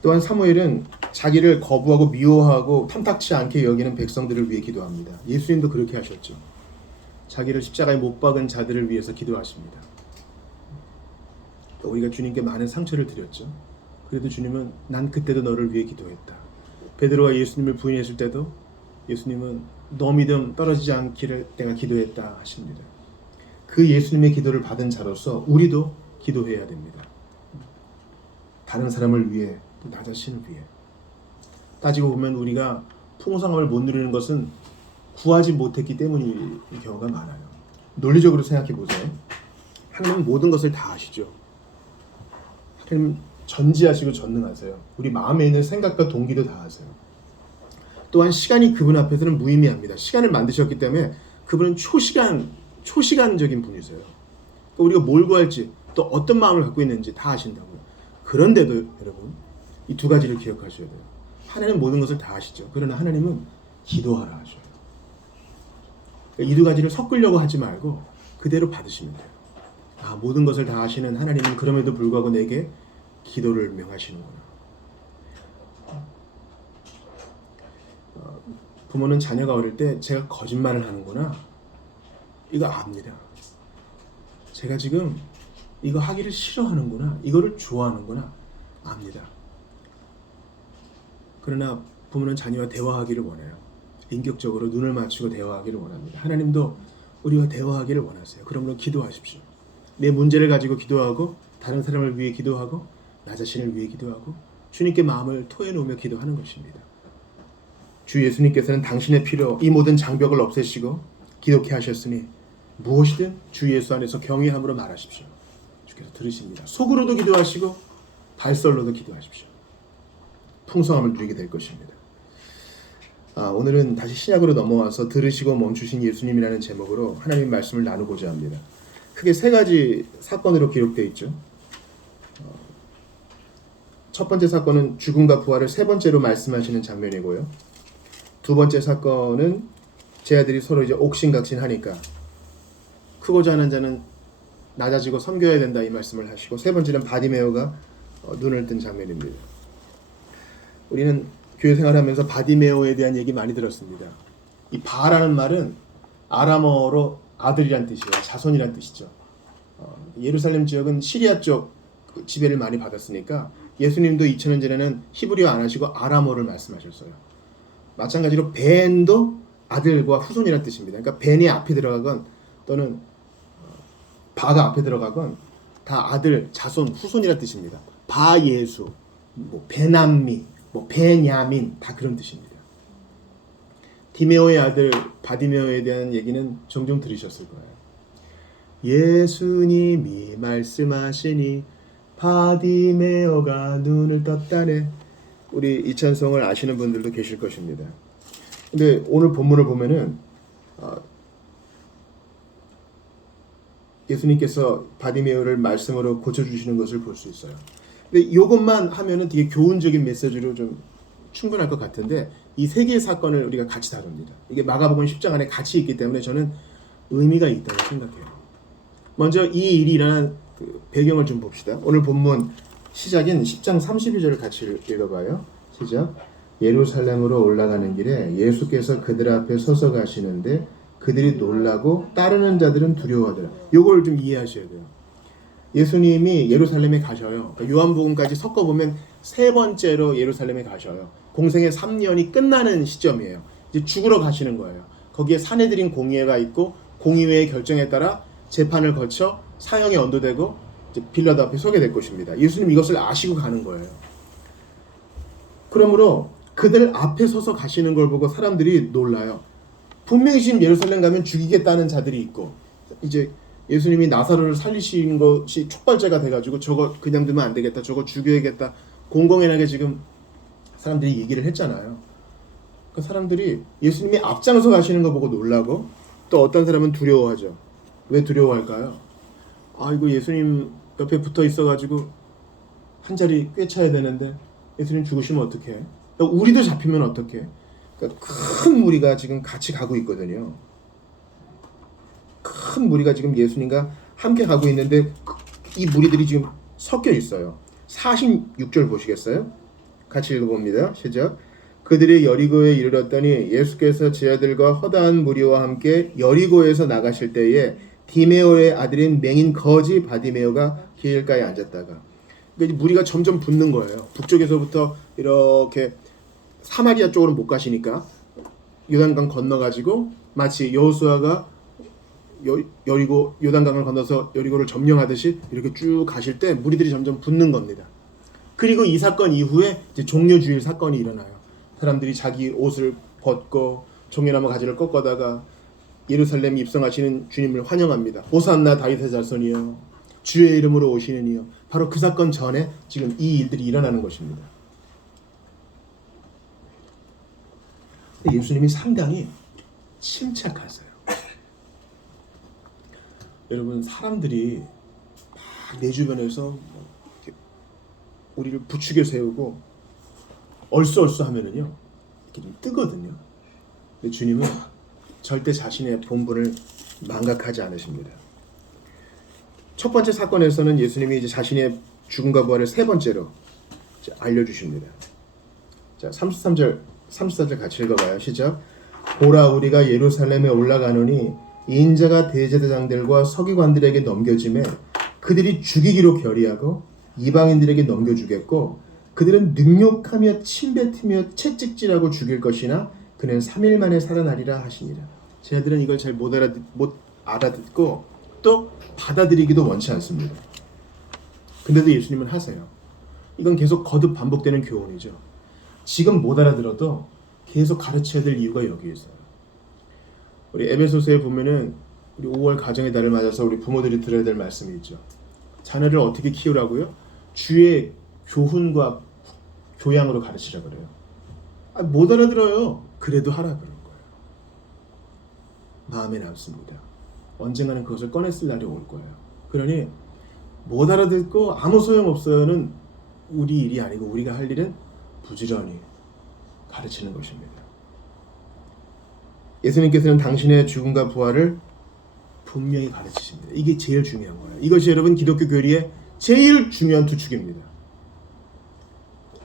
또한 사무엘은 자기를 거부하고 미워하고 탐탁치 않게 여기는 백성들을 위해 기도합니다. 예수님도 그렇게 하셨죠. 자기를 십자가에 못 박은 자들을 위해서 기도하십니다. 우리가 주님께 많은 상처를 드렸죠. 그래도 주님은 난 그때도 너를 위해 기도했다. 베드로가 예수님을 부인했을 때도 예수님은 너 믿음 떨어지지 않기를 내가 기도했다 하십니다. 그 예수님의 기도를 받은 자로서 우리도 기도해야 됩니다. 다른 사람을 위해, 또 나 자신을 위해. 따지고 보면 우리가 풍성함을 못 누리는 것은 구하지 못했기 때문인 경우가 많아요. 논리적으로 생각해 보세요. 하나님은 모든 것을 다 아시죠. 하나님은 전지하시고 전능하세요. 우리 마음에 있는 생각과 동기도 다 아세요. 또한 시간이 그분 앞에서는 무의미합니다. 시간을 만드셨기 때문에 그분은 초시간적인 분이세요. 우리가 뭘 구할지 또 어떤 마음을 갖고 있는지 다 아신다고요. 그런데도 여러분 이 두 가지를 기억하셔야 돼요. 하나님은 모든 것을 다 아시죠. 그러나 하나님은 기도하라 하셔요. 이 두 가지를 섞으려고 하지 말고 그대로 받으시면 돼요. 아, 모든 것을 다 아시는 하나님은 그럼에도 불구하고 내게 기도를 명하시는구나. 부모는 자녀가 어릴 때 제가 거짓말을 하는구나, 이거 압니다. 제가 지금 이거 하기를 싫어하는구나, 이거를 좋아하는구나 압니다. 그러나 부모는 자녀와 대화하기를 원해요. 인격적으로 눈을 맞추고 대화하기를 원합니다. 하나님도 우리와 대화하기를 원하세요. 그러므로 기도하십시오. 내 문제를 가지고 기도하고, 다른 사람을 위해 기도하고, 나 자신을 위해 기도하고, 주님께 마음을 토해놓으며 기도하는 것입니다. 주 예수님께서는 당신의 피로 이 모든 장벽을 없애시고 기독케 하셨으니 무엇이든 주 예수 안에서 경외함으로 말하십시오. 주께서 들으십니다. 속으로도 기도하시고 발설로도 기도하십시오. 풍성함을 누리게 될 것입니다. 오늘은 다시 신약으로 넘어와서 들으시고 멈추신 예수님이라는 제목으로 하나님의 말씀을 나누고자 합니다. 크게 세 가지 사건으로 기록되어 있죠. 첫 번째 사건은 죽음과 부활을 세 번째로 말씀하시는 장면이고요. 두 번째 사건은 제 아들이 서로 이제 옥신각신하니까 크고자 하는 자는 낮아지고 섬겨야 된다, 이 말씀을 하시고, 세 번째는 바디메오가 눈을 뜬 장면입니다. 우리는 교회 생활하면서 바디메오에 대한 얘기 많이 들었습니다. 이 바라는 말은 아람어로 아들이란 뜻이에요. 자손이란 뜻이죠. 예루살렘 지역은 시리아 쪽 지배를 많이 받았으니까 예수님도 2000년 전에는 히브리어 안 하시고 아람어를 말씀하셨어요. 마찬가지로 벤도 아들과 후손이란 뜻입니다. 그러니까 벤이 앞에 들어가건 또는 바가 앞에 들어가건 다 아들, 자손, 후손이란 뜻입니다. 바예수, 베남미, 베냐민, 다 그런 뜻입니다. 디메오의 아들 바디메오에 대한 얘기는 종종 들으셨을 거예요. 예수님이 말씀하시니 바디메오가 눈을 떴다네. 우리 이 찬송을 아시는 분들도 계실 것입니다. 근데 오늘 본문을 보면은 예수님께서 바디메오를 말씀으로 고쳐주시는 것을 볼 수 있어요. 근데 이것만 하면은 되게 교훈적인 메시지로 좀 충분할 것 같은데, 이 세 개의 사건을 우리가 같이 다룹니다. 이게 마가복음 10장 안에 같이 있기 때문에 저는 의미가 있다고 생각해요. 먼저 이 일이 일어난 그 배경을 좀 봅시다. 오늘 본문 시작인 10장 32절을 같이 읽어봐요. 시작. 예루살렘으로 올라가는 길에 예수께서 그들 앞에 서서 가시는데 그들이 놀라고 따르는 자들은 두려워하더라. 요걸 좀 이해하셔야 돼요. 예수님이 예루살렘에 가셔요. 요한복음까지 섞어보면 세 번째로 예루살렘에 가셔요. 공생의 3년이 끝나는 시점이에요. 이제 죽으러 가시는 거예요. 거기에 사내들인 공의회가 있고 공의회의 결정에 따라 재판을 거쳐 사형이 언도되고 이제 빌라도 앞에 서게 될 것입니다. 예수님 이것을 아시고 가는 거예요. 그러므로 그들 앞에 서서 가시는 걸 보고 사람들이 놀라요. 분명히 지금 예루살렘 가면 죽이겠다는 자들이 있고, 이제 예수님이 나사로를 살리신 것이 촉발제가 돼가지고 저거 그냥 두면 안 되겠다, 저거 죽여야겠다, 공공연하게 지금 사람들이 얘기를 했잖아요. 그 사람들이 예수님이 앞장서 가시는 거 보고 놀라고, 또 어떤 사람은 두려워하죠. 왜 두려워할까요? 이거 예수님 옆에 붙어 있어가지고 한 자리 꿰차야 되는데 예수님 죽으시면 어떡해? 우리도 잡히면 어떡해? 그러니까 큰 무리가 지금 같이 가고 있거든요. 큰 무리가 지금 예수님과 함께 가고 있는데 이 무리들이 지금 섞여 있어요. 46절 보시겠어요? 같이 읽어봅니다. 시작. 그들이 여리고에 이르렀더니 예수께서 제 아들과 허다한 무리와 함께 여리고에서 나가실 때에 디메오의 아들인 맹인 거지 바디메오가 길가에 앉았다가, 그러니까 무리가 점점 붙는 거예요. 북쪽에서부터 이렇게 사마리아 쪽으로 못 가시니까 요단강 건너가지고 마치 여호수아가 여리고 요단강을 건너서 여리고를 점령하듯이 이렇게 쭉 가실 때 무리들이 점점 붙는 겁니다. 그리고 이 사건 이후에 이제 종려주일 사건이 일어나요. 사람들이 자기 옷을 벗고 종려나무 가지를 꺾어다가 예루살렘 입성하시는 주님을 환영합니다. 호산나 다윗의 자손이여 주의 이름으로 오시는 이여. 바로 그 사건 전에 지금 이 일들이 일어나는 것입니다. 예수님이 상당히 침착하세요. 여러분, 사람들이 막 내 주변에서 우리를 부추겨 세우고 얼쑤얼쑤 하면은요 이렇게 좀 뜨거든요. 근데 주님은 절대 자신의 본분을 망각하지 않으십니다. 첫 번째 사건에서는 예수님이 이제 자신의 죽음과 부활을 세 번째로 이제 알려주십니다. 자, 34절 같이 읽어봐요. 시작. 보라, 우리가 예루살렘에 올라가노니 인자가 대제사장들과 서기관들에게 넘겨짐에 그들이 죽이기로 결의하고 이방인들에게 넘겨주겠고 그들은 능욕하며 침뱉으며 채찍질하고 죽일 것이나 그는 3일 만에 살아나리라 하시니라. 쟤네들은 이걸 잘 못 알아듣고 또 받아들이기도 원치 않습니다. 근데도 예수님은 하세요. 이건 계속 거듭 반복되는 교훈이죠. 지금 못 알아들어도 계속 가르쳐야 될 이유가 여기에 있어요. 우리 에베소서에 보면은 우리 5월 가정의 달을 맞아서 우리 부모들이 들어야 될 말씀이 있죠. 자녀를 어떻게 키우라고요? 주의 교훈과 교양으로 가르치라 그래요. 못 알아들어요. 그래도 하라 그런 거예요. 마음에 남습니다. 언젠가는 그것을 꺼냈을 날이 올 거예요. 그러니 못 알아듣고 아무 소용없어요는 우리 일이 아니고 우리가 할 일은 부지런히 가르치는 것입니다. 예수님께서는 당신의 죽음과 부활을 분명히 가르치십니다. 이게 제일 중요한 거예요. 이것이 여러분 기독교 교리의 제일 중요한 두 축입니다.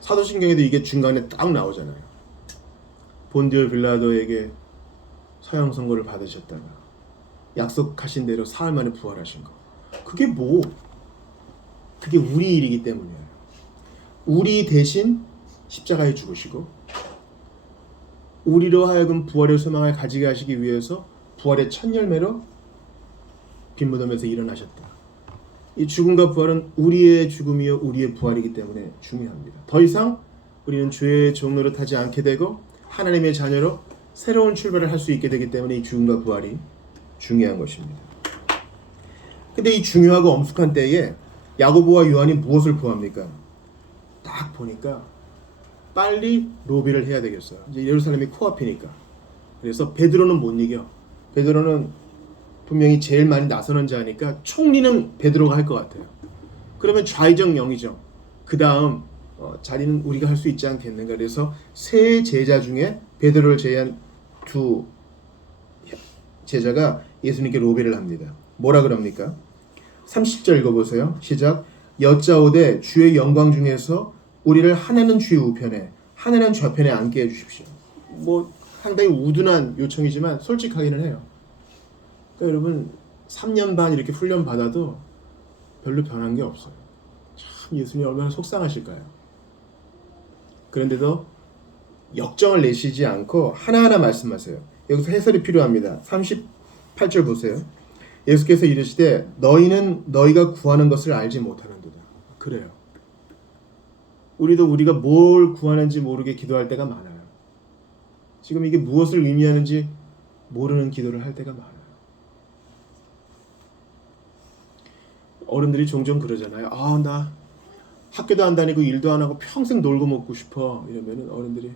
사도신경에도 이게 중간에 딱 나오잖아요. 본디오 빌라도에게 사형 선고를 받으셨다가 약속하신 대로 사흘 만에 부활하신 거. 그게 그게 우리 일이기 때문이에요. 우리 대신 십자가에 죽으시고 우리로 하여금 부활의 소망을 가지게 하시기 위해서 부활의 첫 열매로 빈 무덤에서 일어나셨다. 이 죽음과 부활은 우리의 죽음이요 우리의 부활이기 때문에 중요합니다. 더 이상 우리는 죄의 종로로 타지 않게 되고 하나님의 자녀로 새로운 출발을 할 수 있게 되기 때문에 이 죽음과 부활이 중요한 것입니다. 근데 이 중요하고 엄숙한 때에 야고보와 요한이 무엇을 구합니까? 딱 보니까 빨리 로비를 해야 되겠어요. 이제 예루살렘이 코앞이니까. 그래서 베드로는 못 이겨. 베드로는 분명히 제일 많이 나서는 자니까 총리는 베드로가 할 것 같아요. 그러면 좌의정 영의정. 그 다음 자리는 우리가 할 수 있지 않겠는가. 그래서 세 제자 중에 베드로를 제외한 두 제자가 예수님께 로비를 합니다. 뭐라 그럽니까? 30절 읽어보세요. 시작. 여짜오되 주의 영광 중에서 우리를 하나는 주의 우편에 하나는 좌편에 앉게 해주십시오. 상당히 우둔한 요청이지만 솔직하기는 해요. 그러니까 여러분 3년 반 이렇게 훈련 받아도 별로 변한 게 없어요. 참 예수님이 얼마나 속상하실까요? 그런데도 역정을 내시지 않고 하나하나 말씀하세요. 여기서 해설이 필요합니다. 38절 보세요. 예수께서 이르시되 너희는 너희가 구하는 것을 알지 못하는도다. 그래요. 우리도 우리가 뭘 구하는지 모르게 기도할 때가 많아요. 지금 이게 무엇을 의미하는지 모르는 기도를 할 때가 많아요. 어른들이 종종 그러잖아요. 나 학교도 안 다니고 일도 안 하고 평생 놀고 먹고 싶어. 이러면은 어른들이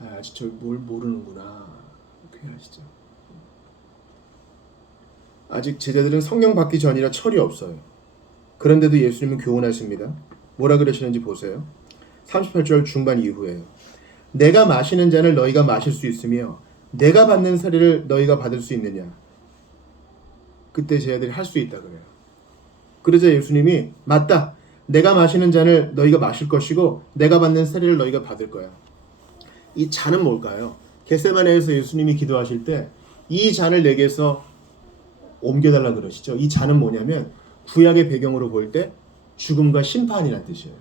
아직 저 뭘 모르는구나. 그렇게 하시죠. 아직 제자들은 성령 받기 전이라 철이 없어요. 그런데도 예수님은 교훈하십니다. 뭐라 그러시는지 보세요. 38절 중반 이후에요. 내가 마시는 잔을 너희가 마실 수 있으며 내가 받는 세례를 너희가 받을 수 있느냐. 그때 제자들이 할 수 있다 그래요. 그러자 예수님이 맞다. 내가 마시는 잔을 너희가 마실 것이고 내가 받는 세례를 너희가 받을 거야. 이 잔은 뭘까요? 겟세마네에서 예수님이 기도하실 때 이 잔을 내게서 옮겨달라 그러시죠. 이 잔은 뭐냐면 구약의 배경으로 볼 때 죽음과 심판이란 뜻이에요.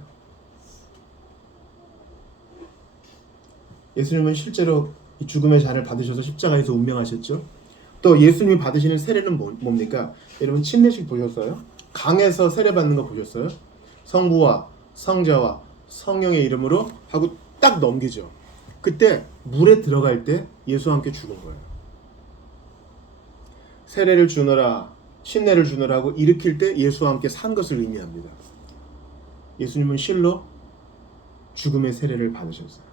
예수님은 실제로 이 죽음의 잔을 받으셔서 십자가에서 운명하셨죠. 또 예수님이 받으시는 세례는 뭡니까? 여러분 침례식 보셨어요? 강에서 세례 받는 거 보셨어요? 성부와 성자와 성령의 이름으로 하고 딱 넘기죠. 그때 물에 들어갈 때 예수와 함께 죽은 거예요. 세례를 주너라, 침례를 주너라 하고 일으킬 때 예수와 함께 산 것을 의미합니다. 예수님은 실로 죽음의 세례를 받으셨어요.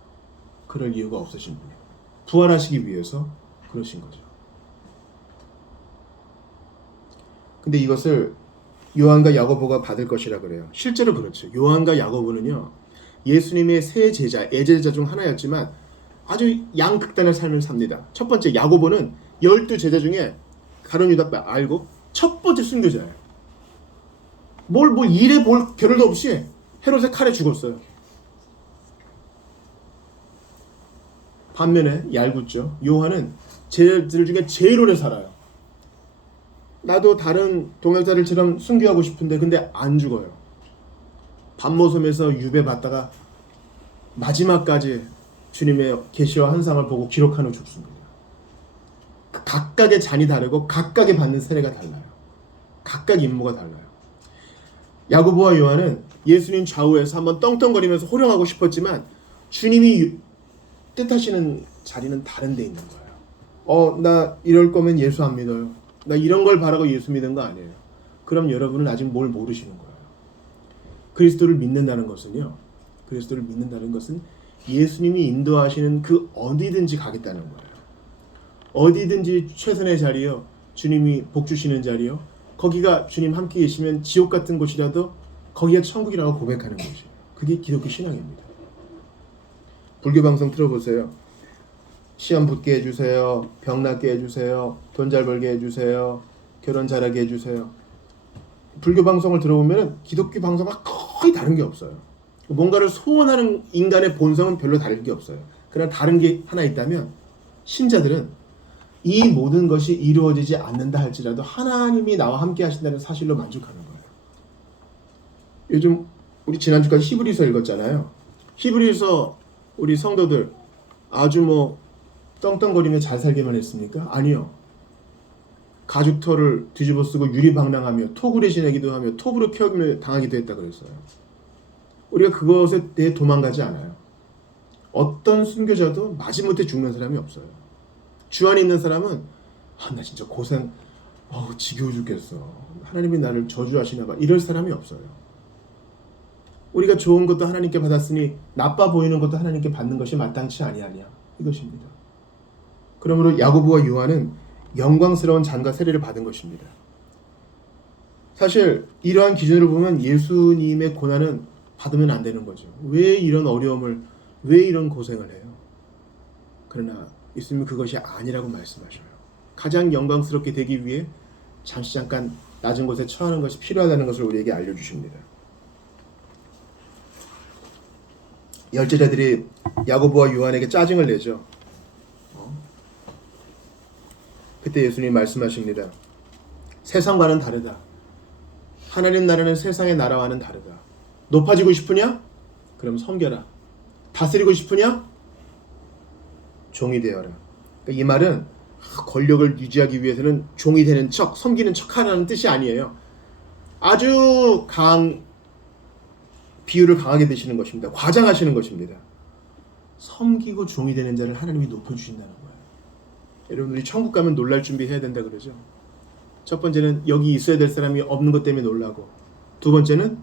그럴 이유가 없으신 분이에요. 부활하시기 위해서 그러신 거죠. 근데 이것을 요한과 야고보가 받을 것이라 그래요. 실제로 그렇죠. 요한과 야고보는요, 예수님의 세 제자, 애제자 중 하나였지만 아주 양극단의 삶을 삽니다. 첫 번째, 야고보는 12제자 중에 가룟 유다 알고 첫 번째 순교자예요. 뭘 일에 볼 겨를도 없이 헤롯의 칼에 죽었어요. 반면에 얄궂죠. 요한은 제자들 중에 제일 오래 살아요. 나도 다른 동역자들처럼 순교하고 싶은데 근데 안 죽어요. 밤모섬에서 유배받다가 마지막까지 주님의 계시와 환상을 보고 기록한 후 죽습니다. 각각의 잔이 다르고 각각의 받는 세례가 달라요. 각각 임무가 달라요. 야고보와 요한은 예수님 좌우에서 한번 떵떵거리면서 호령하고 싶었지만 주님이 뜻하시는 자리는 다른 데 있는 거예요. 나 이럴 거면 예수 안 믿어요. 나 이런 걸 바라고 예수 믿는 거 아니에요. 그럼 여러분은 아직 뭘 모르시는 거예요. 그리스도를 믿는다는 것은요. 그리스도를 믿는다는 것은 예수님이 인도하시는 그 어디든지 가겠다는 거예요. 어디든지 최선의 자리요. 주님이 복 주시는 자리요. 거기가 주님 함께 계시면 지옥 같은 곳이라도 거기가 천국이라고 고백하는 것이에요. 그게 기독교 신앙입니다. 불교 방송 틀어보세요. 시험 붙게 해주세요. 병 낫게 해주세요. 돈 잘 벌게 해주세요. 결혼 잘하게 해주세요. 불교 방송을 들어보면 기독교 방송과 거의 다른 게 없어요. 뭔가를 소원하는 인간의 본성은 별로 다른 게 없어요. 그러나 다른 게 하나 있다면 신자들은 이 모든 것이 이루어지지 않는다 할지라도 하나님이 나와 함께 하신다는 사실로 만족하는 거예요. 요즘 우리 지난주까지 히브리서 읽었잖아요. 히브리서 우리 성도들 아주 떵떵거리며 잘 살기만 했습니까? 아니요. 가죽털을 뒤집어 쓰고 유리방랑하며 토굴에 지내기도 하며 톱으로 켜임을 당하기도 했다 그랬어요. 우리가 그것에 대해 도망가지 않아요. 어떤 순교자도 마지못해 죽는 사람이 없어요. 주 안에 있는 사람은 나 진짜 고생 지겨워 죽겠어. 하나님이 나를 저주하시나 봐. 이럴 사람이 없어요. 우리가 좋은 것도 하나님께 받았으니 나빠 보이는 것도 하나님께 받는 것이 마땅치 아니하냐. 이것입니다. 그러므로 야고보와 요한은 영광스러운 잔과 세례를 받은 것입니다. 사실 이러한 기준으로 보면 예수님의 고난은 받으면 안 되는 거죠. 왜 이런 어려움을, 왜 이런 고생을 해요? 그러나 예수님은 그것이 아니라고 말씀하셔요. 가장 영광스럽게 되기 위해 잠깐 낮은 곳에 처하는 것이 필요하다는 것을 우리에게 알려주십니다. 열제자들이 야고보와 요한에게 짜증을 내죠. 그때 예수님이 말씀하십니다. 세상과는 다르다. 하나님 나라는 세상의 나라와는 다르다. 높아지고 싶으냐? 그럼 섬겨라. 다스리고 싶으냐? 종이 되어라. 그러니까 이 말은 권력을 유지하기 위해서는 종이 되는 척, 섬기는 척하라는 뜻이 아니에요. 아주 강한 비유를 강하게 드시는 것입니다. 과장하시는 것입니다. 섬기고 종이 되는 자를 하나님이 높여주신다는 거예요. 여러분들이 천국 가면 놀랄 준비해야 된다 그러죠. 첫 번째는 여기 있어야 될 사람이 없는 것 때문에 놀라고, 두 번째는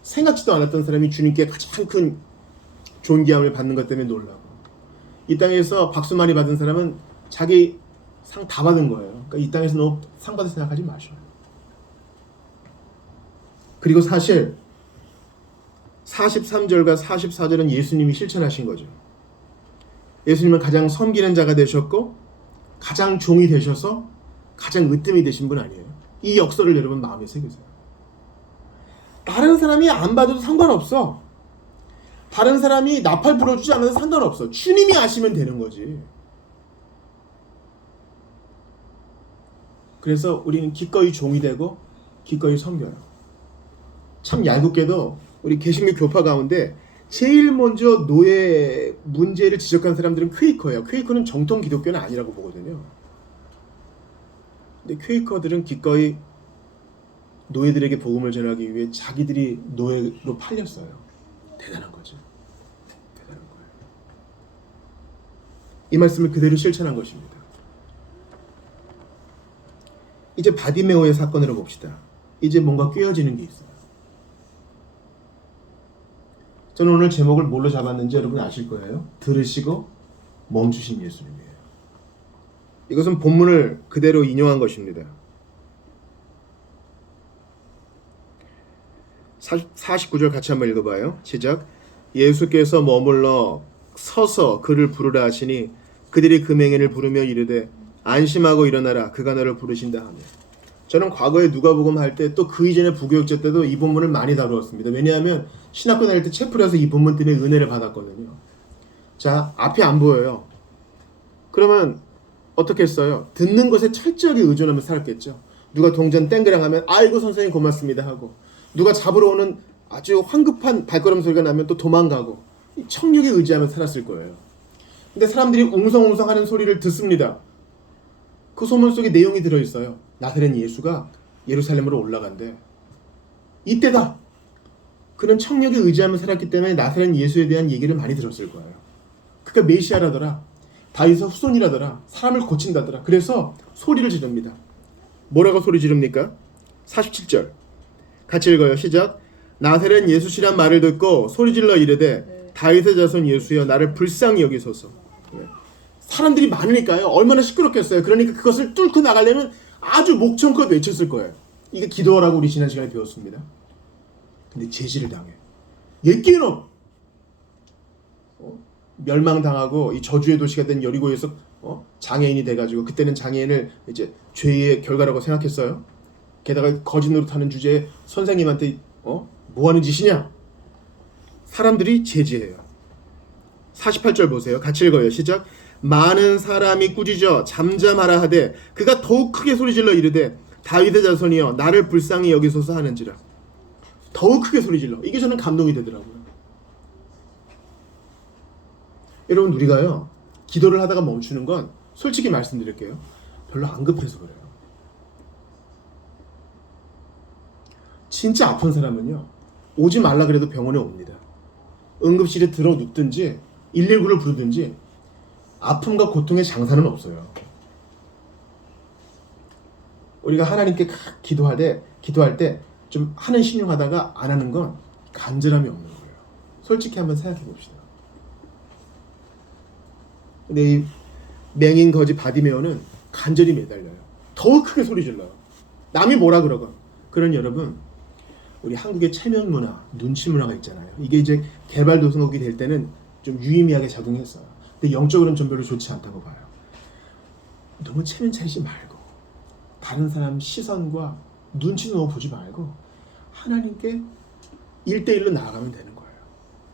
생각지도 않았던 사람이 주님께 가장 큰 존귀함을 받는 것 때문에 놀라고, 이 땅에서 박수 많이 받은 사람은 자기 상 다 받은 거예요. 그러니까 이 땅에서 너무 상 받을 생각하지 마셔요. 그리고 사실 43절과 44절은 예수님이 실천하신 거죠. 예수님은 가장 섬기는 자가 되셨고 가장 종이 되셔서 가장 으뜸이 되신 분 아니에요. 이 역설을 여러분 마음에 새기세요. 다른 사람이 안 받아도 상관없어. 다른 사람이 나팔 불어주지 않아도 상관없어. 주님이 아시면 되는 거지. 그래서 우리는 기꺼이 종이 되고 기꺼이 섬겨요. 참 얄궂게도 우리 개신교 교파 가운데 제일 먼저 노예 문제를 지적한 사람들은 퀘이커예요. 퀘이커는 정통 기독교는 아니라고 보거든요. 근데 퀘이커들은 기꺼이 노예들에게 복음을 전하기 위해 자기들이 노예로 팔렸어요. 대단한 거죠. 대단한 거예요. 이 말씀을 그대로 실천한 것입니다. 이제 바디메오의 사건으로 봅시다. 이제 뭔가 꿰어지는 게 있어요. 저는 오늘 제목을 뭘로 잡았는지 여러분 아실 거예요. 들으시고 멈추신 예수님이에요. 이것은 본문을 그대로 인용한 것입니다. 49절 같이 한번 읽어봐요. 시작. 예수께서 머물러 서서 그를 부르라 하시니 그들이 그 맹인을 부르며 이르되 안심하고 일어나라 그가 너를 부르신다 하며. 저는 과거에 누가복음 할 때 또 그 이전에 부교육제 때도 이 본문을 많이 다루었습니다. 왜냐하면 신학교 다닐 때 채플에서 이 본문 때문에 은혜를 받았거든요. 자, 앞이 안 보여요. 그러면 어떻게 했어요? 듣는 것에 철저하게 의존하며 살았겠죠. 누가 동전 땡그랑 하면 아이고 선생님 고맙습니다 하고, 누가 잡으러 오는 아주 황급한 발걸음 소리가 나면 또 도망가고, 청력에 의지하며 살았을 거예요. 근데 사람들이 웅성웅성하는 소리를 듣습니다. 그 소문 속에 내용이 들어있어요. 나사렛 예수가 예루살렘으로 올라간대. 이때다. 그는 청력에 의지하며 살았기 때문에 나사렛 예수에 대한 얘기를 많이 들었을 거예요. 그가 메시아라더라, 다윗의 후손이라더라, 사람을 고친다더라. 그래서 소리를 지릅니다. 뭐라고 소리 지릅니까? 47절 같이 읽어요. 시작. 나사렛 예수시란 말을 듣고 소리질러 이르되 다윗의 자손 예수여 나를 불쌍히 여기소서. 사람들이 많으니까요. 얼마나 시끄럽겠어요. 그러니까 그것을 뚫고 나가려면 아주 목청껏 외쳤을 거예요. 이게 기도하라고 우리 지난 시간에 배웠습니다. 근데 제지를 당해. 옛기놈! 멸망당하고 이 저주의 도시가 된 여리고에서 장애인이 돼가지고, 그때는 장애인을 이제 죄의 결과라고 생각했어요. 게다가 거짓 노릇하는 주제에 선생님한테 뭐 하는 짓이냐? 사람들이 제지해요. 48절 보세요. 같이 읽어요. 시작. 많은 사람이 꾸짖어 잠잠하라 하되 그가 더욱 크게 소리질러 이르되 다윗의 자손이여 나를 불쌍히 여기소서 하는지라. 더욱 크게 소리질러. 이게 저는 감동이 되더라고요. 여러분, 우리가요 기도를 하다가 멈추는 건 솔직히 말씀드릴게요. 별로 안 급해서 그래요. 진짜 아픈 사람은요 오지 말라 그래도 병원에 옵니다. 응급실에 들어 눕든지 119를 부르든지 아픔과 고통의 장사는 없어요. 우리가 하나님께 기도할 때 좀 하는 신용하다가 안 하는 건 간절함이 없는 거예요. 솔직히 한번 생각해 봅시다. 근데 이 맹인 거지 바디메오는 간절히 매달려요. 더 크게 소리 질러요. 남이 뭐라 그러건. 그런 여러분, 우리 한국의 체면 문화, 눈치 문화가 있잖아요. 이게 이제 개발도상국이 될 때는 좀 유의미하게 작용했어요. 근데 영적으로는 좀 별로 좋지 않다고 봐요. 너무 체면 차리지 말고, 다른 사람 시선과 눈치 너무 보지 말고 하나님께 1대1로 나아가면 되는 거예요.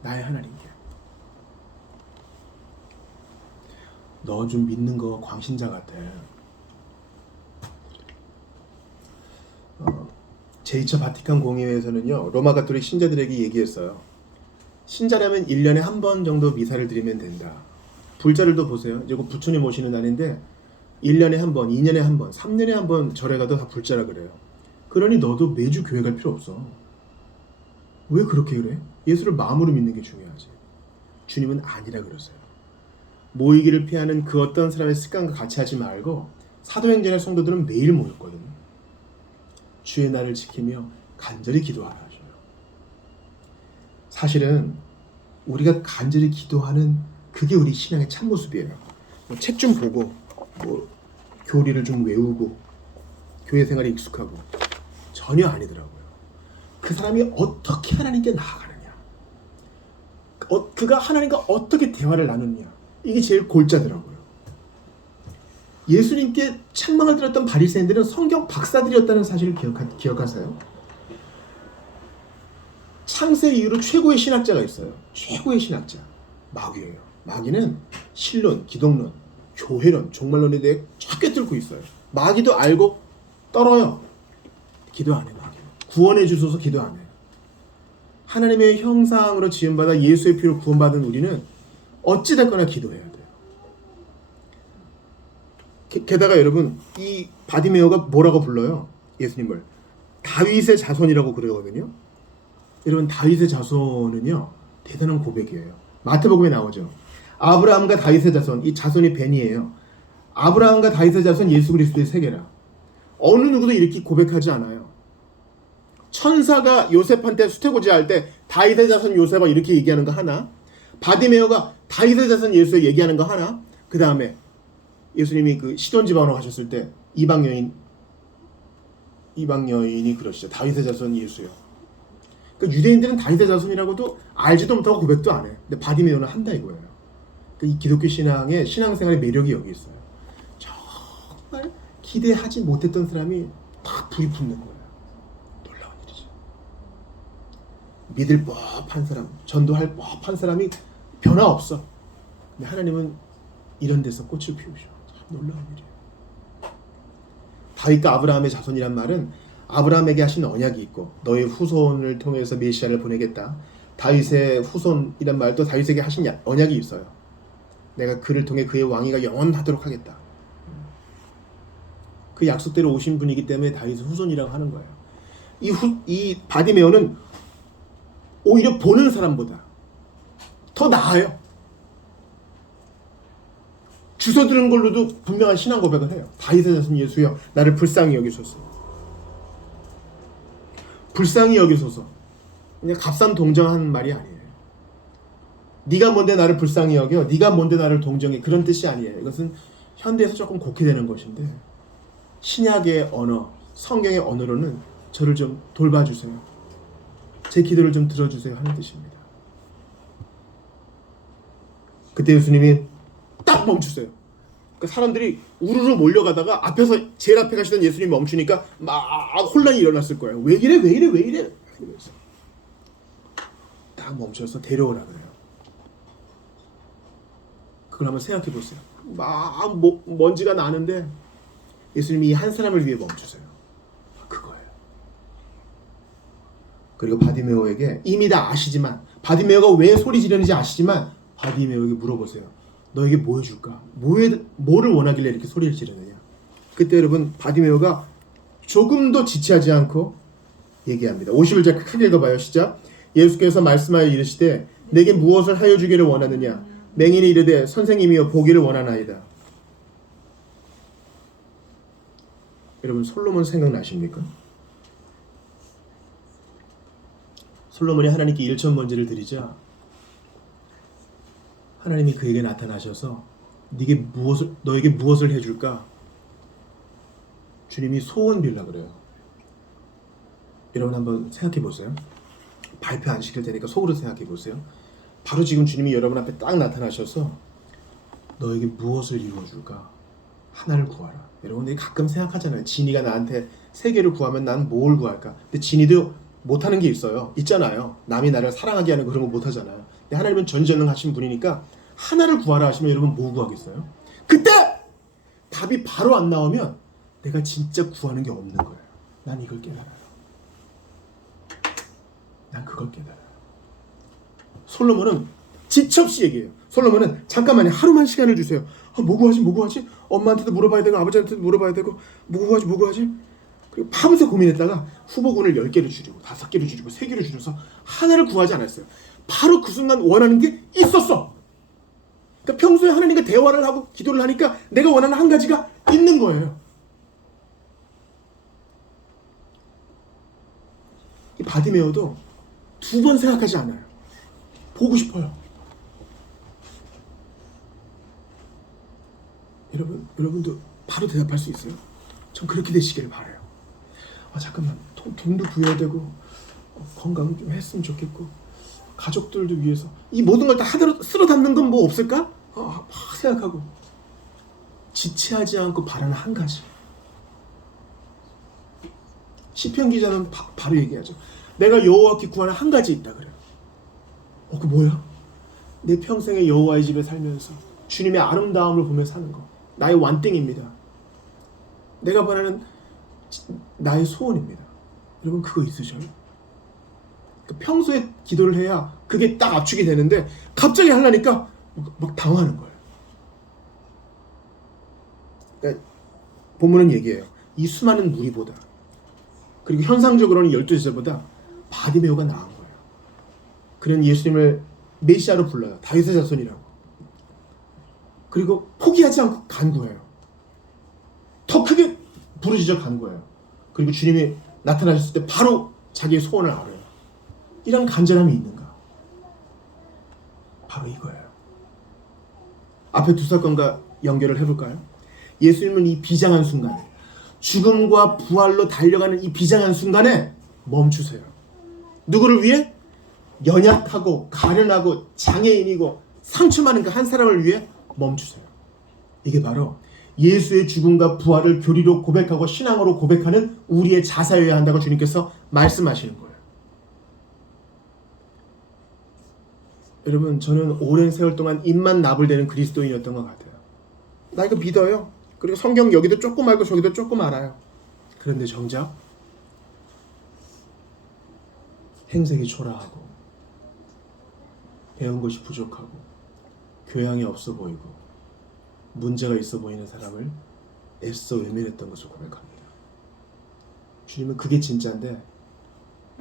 나의 하나님께. 너 좀 믿는 거 광신자 같아. 제2차 바티칸 공의회에서는요 로마 가톨릭 신자들에게 얘기했어요. 신자라면 1년에 한 번 정도 미사를 드리면 된다. 불자들도 보세요. 이제 부처님 오시는 날인데 1년에 한 번, 2년에 한 번, 3년에 한 번 절에 가도 다 불자라 그래요. 그러니 너도 매주 교회 갈 필요 없어. 왜 그렇게 그래? 예수를 마음으로 믿는 게 중요하지. 주님은 아니라 그러세요. 모이기를 피하는 그 어떤 사람의 습관과 같이 하지 말고, 사도행전의 성도들은 매일 모였거든요. 주의 날을 지키며 간절히 기도하라 하셔요. 사실은 우리가 간절히 기도하는 그게 우리 신앙의 참모습이에요. 책 좀 보고 교리를 좀 외우고 교회 생활에 익숙하고 전혀 아니더라고요. 그 사람이 어떻게 하나님께 나아가느냐, 그가 하나님과 어떻게 대화를 나누느냐, 이게 제일 골자더라고요. 예수님께 책망을 들었던 바리새인들은 성경 박사들이었다는 사실을 기억하세요? 창세 이후로 최고의 신학자가 있어요. 최고의 신학자 마귀예요. 마귀는 신론, 기독론, 교회론, 종말론에 대해 쫙 꿰뚫고 있어요. 마귀도 알고 떨어요. 기도 안 해. 마귀 구원해 주소서 기도 안 해. 하나님의 형상으로 지음받아 예수의 피로 구원받은 우리는 어찌됐거나 기도해야 돼요. 게다가 여러분, 이 바디메오가 뭐라고 불러요? 예수님을 다윗의 자손이라고 그러거든요. 여러분, 다윗의 자손은요 대단한 고백이에요. 마태복음에 나오죠. 아브라함과 다윗의 자손, 이 자손이 벤이에요. 아브라함과 다윗의 자손 예수 그리스도의 세계라. 어느 누구도 이렇게 고백하지 않아요. 천사가 요셉한테 수태고지 할 때 다윗의 자손 요셉아 이렇게 얘기하는 거 하나, 바디메오가 다윗의 자손 예수 얘기하는 거 하나, 그 다음에 예수님이 그 시돈 지방으로 가셨을 때 이방 여인이 그러시죠. 다윗의 자손 예수요. 그러니까 유대인들은 다윗의 자손이라고도 알지도 못하고 고백도 안 해. 근데 바디메오는 한다 이거예요. 그러니까 이 기독교 신앙의 신앙생활의 매력이 여기 있어요. 정말 기대하지 못했던 사람이 딱 불이 붙는 거예요. 놀라운 일이죠. 믿을 법한 사람, 전도할 법한 사람이 변화 없어. 근데 하나님은 이런 데서 꽃을 피우셔. 참 놀라운 일이에요. 다윗과 아브라함의 자손이란 말은 아브라함에게 하신 언약이 있고 너의 후손을 통해서 메시아를 보내겠다. 다윗의 후손이란 말도 다윗에게 하신 언약이 있어요. 내가 그를 통해 그의 왕위가 영원하도록 하겠다. 그 약속대로 오신 분이기 때문에 다윗의 후손이라고 하는 거예요. 이 바디메오는 오히려 보는 사람보다 더 나아요. 주워 들은 걸로도 분명한 신앙 고백을 해요. 다윗의 자손 예수여 나를 불쌍히 여기소서. 불쌍히 여기소서. 그냥 값삼동정하는 말이 아니에요. 네가 뭔데 나를 불쌍히 여겨? 네가 뭔데 나를 동정해? 그런 뜻이 아니에요. 이것은 현대에서 조금 곡해되는 것인데 신약의 언어, 성경의 언어로는 저를 좀 돌봐주세요. 제 기도를 좀 들어주세요 하는 뜻입니다. 그때 예수님이 딱 멈추세요. 그러니까 사람들이 우르르 몰려가다가 제일 앞에 가시던 예수님이 멈추니까 막 혼란이 일어났을 거예요. 왜 이래? 이러면서 딱 멈춰서 데려오라 그래요. 그걸 한번 생각해 보세요. 막 먼지가 나는데 예수님이 한 사람을 위해 멈추세요. 그거예요. 그리고 바디메오에게 이미 다 아시지만, 바디메오가 왜 소리 지르는지 아시지만 바디메오에게 물어보세요. 너에게 뭐 해줄까? 뭐를 원하길래 이렇게 소리를 지르느냐? 그때 여러분 바디메오가 조금도 지체하지 않고 얘기합니다. 51절 크게 읽어봐요. 시작. 예수께서 말씀하여 이르시되 내게 무엇을 하여 주기를 원하느냐? 맹인이 이르되 선생님이여 보기를 원하나이다. 여러분 솔로몬 생각나십니까? 솔로몬이 하나님께 일천번제를 드리자 하나님이 그에게 나타나셔서 너에게 무엇을 해줄까? 주님이 소원 빌라 그래요. 여러분 한번 생각해 보세요. 발표 안 시킬 테니까 속으로 생각해 보세요. 바로 지금 주님이 여러분 앞에 딱 나타나셔서 너에게 무엇을 이루어줄까? 하나를 구하라. 여러분 가끔 생각하잖아요. 진이가 나한테 3개를 구하면 난 뭘 구할까? 근데 진이도 못하는 게 있잖아요. 남이 나를 사랑하게 하는 그런 거 못하잖아요. 근데 하나님은 전지전능하신 분이니까 하나를 구하라 하시면 여러분 뭐 구하겠어요? 그때 답이 바로 안 나오면 내가 진짜 구하는 게 없는 거예요. 난 이걸 깨달아요. 난 그걸 깨달아요. 솔로몬은 지체 없이 얘기해요. 솔로몬은 잠깐만요. 하루만 시간을 주세요. 뭐 구하지? 엄마한테도 물어봐야 되고 아버지한테도 물어봐야 되고 뭐 구하지? 그리고 밤새 고민했다가 후보군을 10개를 줄이고 5개를 줄이고 3개를 줄여서 하나를 구하지 않았어요. 바로 그 순간 원하는 게 있었어. 그러니까 평소에 하나님과 대화를 하고 기도를 하니까 내가 원하는 한 가지가 있는 거예요. 이 바디메오도 2번 생각하지 않아요. 보고 싶어요. 여러분도 바로 대답할 수 있어요? 전 그렇게 되시기를 바라요. 잠깐만 돈도 부여야 되고 건강 좀 했으면 좋겠고 가족들도 위해서 이 모든 걸 다 하나로 쓸어 담는 건 뭐 없을까? 막 생각하고 지체하지 않고 바라는 한 가지. 시편 기자는 바로 얘기하죠. 내가 여호와께 구하는 한 가지 있다 그래요. 그 뭐야? 내 평생에 여호와의 집에 살면서 주님의 아름다움을 보며 사는 거. 나의 완땡입니다. 내가 바라는 나의 소원입니다. 여러분 그거 있으셔요? 평소에 기도를 해야 그게 딱 압축이 되는데 갑자기 하려니까 막 당황하는 거예요. 그러니까 본문은 얘기해요. 이 수많은 무리보다, 그리고 현상적으로는 12제자보다 바디메오가 나은 거예요. 그는 예수님을 메시아로 불러요. 다윗의 자손이라고. 그리고 포기하지 않고 간구해요. 더 크게 부르짖어 간구해요. 그리고 주님이 나타나셨을 때 바로 자기의 소원을 알아요. 이런 간절함이 있는가? 바로 이거예요. 앞에 두 사건과 연결을 해볼까요? 예수님은 이 비장한 순간에, 죽음과 부활로 달려가는 이 비장한 순간에 멈추세요. 누구를 위해? 연약하고 가련하고 장애인이고 상처 많은 그 한 사람을 위해 멈추세요. 이게 바로 예수의 죽음과 부활을 교리로 고백하고 신앙으로 고백하는 우리의 자세여야 한다고 주님께서 말씀하시는 거예요. 여러분, 저는 오랜 세월 동안 입만 나불대는 그리스도인이었던 것 같아요. 나 이거 믿어요. 그리고 성경 여기도 조금 알고 저기도 조금 알아요. 그런데 정작 행색이 초라하고 배운 것이 부족하고 교양이 없어 보이고 문제가 있어 보이는 사람을 애써 외면했던 것을 고백합니다. 주님은 그게 진짜인데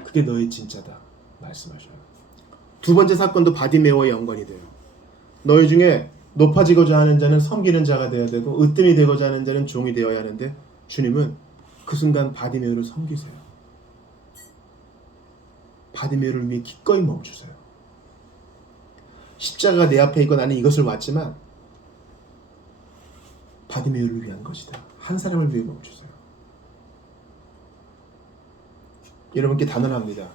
그게 너의 진짜다 말씀하셔요. 두 번째 사건도 바디메오와 연관이 돼요. 너희 중에 높아지고자 하는 자는 섬기는 자가 되어야 되고 으뜸이 되고자 하는 자는 종이 되어야 하는데, 주님은 그 순간 바디메오를 섬기세요. 바디메오를 위해 기꺼이 멈추세요. 십자가가 내 앞에 있고 나는 이것을 왔지만 바디메오를 위한 것이다. 한 사람을 위해 멈추세요. 여러분께 단언합니다.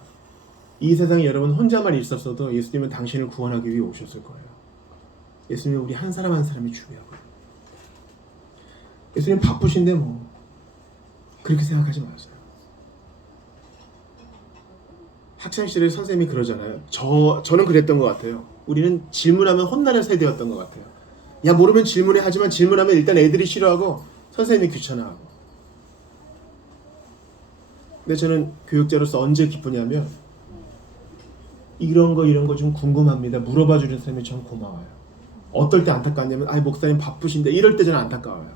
이 세상에 여러분 혼자만 있었어도 예수님은 당신을 구원하기 위해 오셨을 거예요. 예수님은 우리 한 사람 한 사람이 중요하고요. 예수님 바쁘신데 뭐 그렇게 생각하지 마세요. 학창시절에 선생님이 그러잖아요. 저는 그랬던 것 같아요. 우리는 질문하면 혼나는 세대였던 것 같아요. 야, 모르면 질문해. 하지만 질문하면 일단 애들이 싫어하고 선생님이 귀찮아하고. 근데 저는 교육자로서 언제 기쁘냐면 이런 거 좀 궁금합니다. 물어봐 주는 사람이 전 고마워요. 어떨 때 안타깝냐면 목사님 바쁘신데 이럴 때 저는 안타까워요.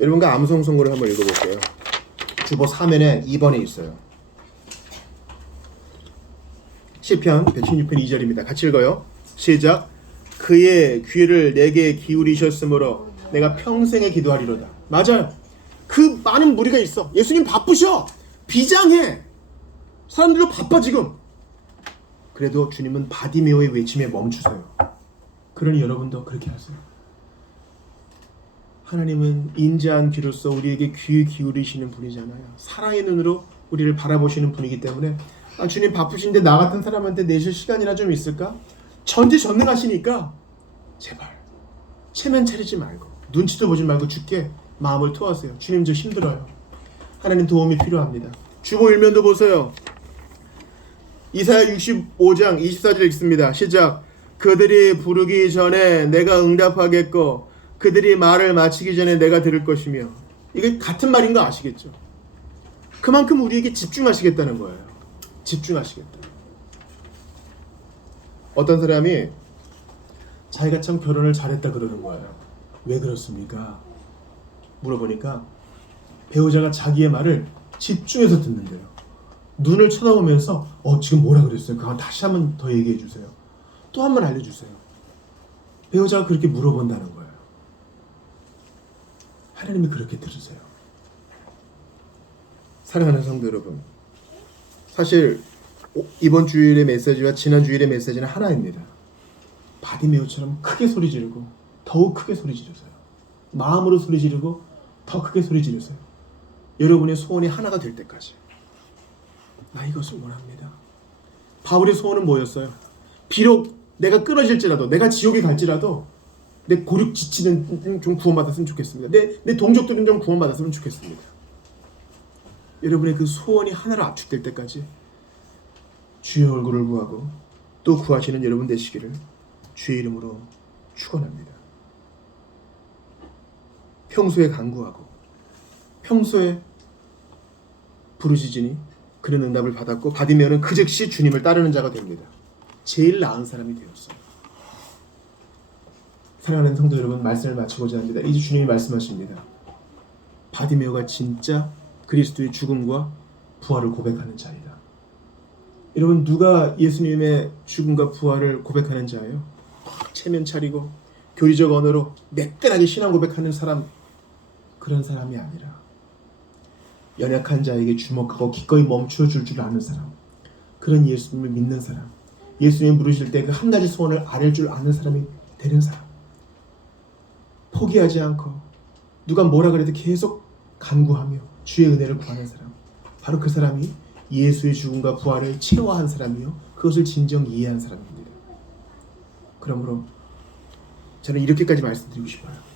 여러분과 암송 선고를 한번 읽어볼게요. 주보 3면에 2번에 있어요. 시편 116편 2절입니다. 같이 읽어요. 시작. 그의 귀를 내게 기울이셨으므로 내가 평생에 기도하리로다. 맞아요. 그 많은 무리가 있어. 예수님 바쁘셔. 비장해. 사람들도 바빠 지금. 그래도 주님은 바디메오의 외침에 멈추세요. 그러니 여러분도 그렇게 하세요. 하나님은 인자한 귀로서 우리에게 귀 기울이시는 분이잖아요. 사랑의 눈으로 우리를 바라보시는 분이기 때문에 주님 바쁘신데 나 같은 사람한테 내실 시간이나 좀 있을까? 전지전능하시니까 제발 체면 차리지 말고 눈치도 보지 말고 주께 마음을 토하세요. 주님 저 힘들어요. 하나님 도움이 필요합니다. 주보 1면도 보세요. 이사야 65장 24절 읽습니다. 시작. 그들이 부르기 전에 내가 응답하겠고 그들이 말을 마치기 전에 내가 들을 것이며. 이게 같은 말인 거 아시겠죠? 그만큼 우리에게 집중하시겠다는 거예요. 집중하시겠다. 어떤 사람이 자기가 참 결혼을 잘했다 그러는 거예요. 왜 그렇습니까? 물어보니까 배우자가 자기의 말을 집중해서 듣는데요. 눈을 쳐다보면서 지금 뭐라 그랬어요? 그거 다시 한번 더 얘기해 주세요. 또 한 번 알려주세요. 배우자가 그렇게 물어본다는 거예요. 하나님이 그렇게 들으세요. 사랑하는 성도 여러분, 사실 이번 주일의 메시지와 지난 주일의 메시지는 하나입니다. 바디메오처럼 크게 소리 지르고 더욱 크게 소리 지르세요. 마음으로 소리 지르고 더 크게 소리 지르세요. 여러분의 소원이 하나가 될 때까지. 나 이것을 원합니다. 바울의 소원은 뭐였어요? 비록 내가 끊어질지라도, 내가 지옥에 갈지라도 내 고륙 지치는 좀 구원받았으면 좋겠습니다. 내 동족들은 좀 구원받았으면 좋겠습니다. 여러분의 그 소원이 하나로 압축될 때까지 주의 얼굴을 구하고 또 구하시는 여러분 되시기를 주의 이름으로 축원합니다. 평소에 간구하고 평소에 부르짖으니 그는 응답을 받았고 바디메오는 그 즉시 주님을 따르는 자가 됩니다. 제일 나은 사람이 되었어요. 사랑하는 성도 여러분, 말씀을 마치고자 합니다. 이제 주님이 말씀하십니다. 바디메오가 진짜 그리스도의 죽음과 부활을 고백하는 자이다. 여러분, 누가 예수님의 죽음과 부활을 고백하는 자예요? 체면 차리고 교리적 언어로 매끈하게 신앙 고백하는 사람, 그런 사람이 아니라 연약한 자에게 주목하고 기꺼이 멈추어 줄 아는 사람, 그런 예수님을 믿는 사람, 예수님 부르실 때 그 한 가지 소원을 아뢰 줄 아는 사람이 되는 사람, 포기하지 않고 누가 뭐라 그래도 계속 간구하며 주의 은혜를 구하는 사람, 바로 그 사람이 예수의 죽음과 부활을 체화한 사람이요, 그것을 진정 이해한 사람입니다. 그러므로 저는 이렇게까지 말씀드리고 싶어요.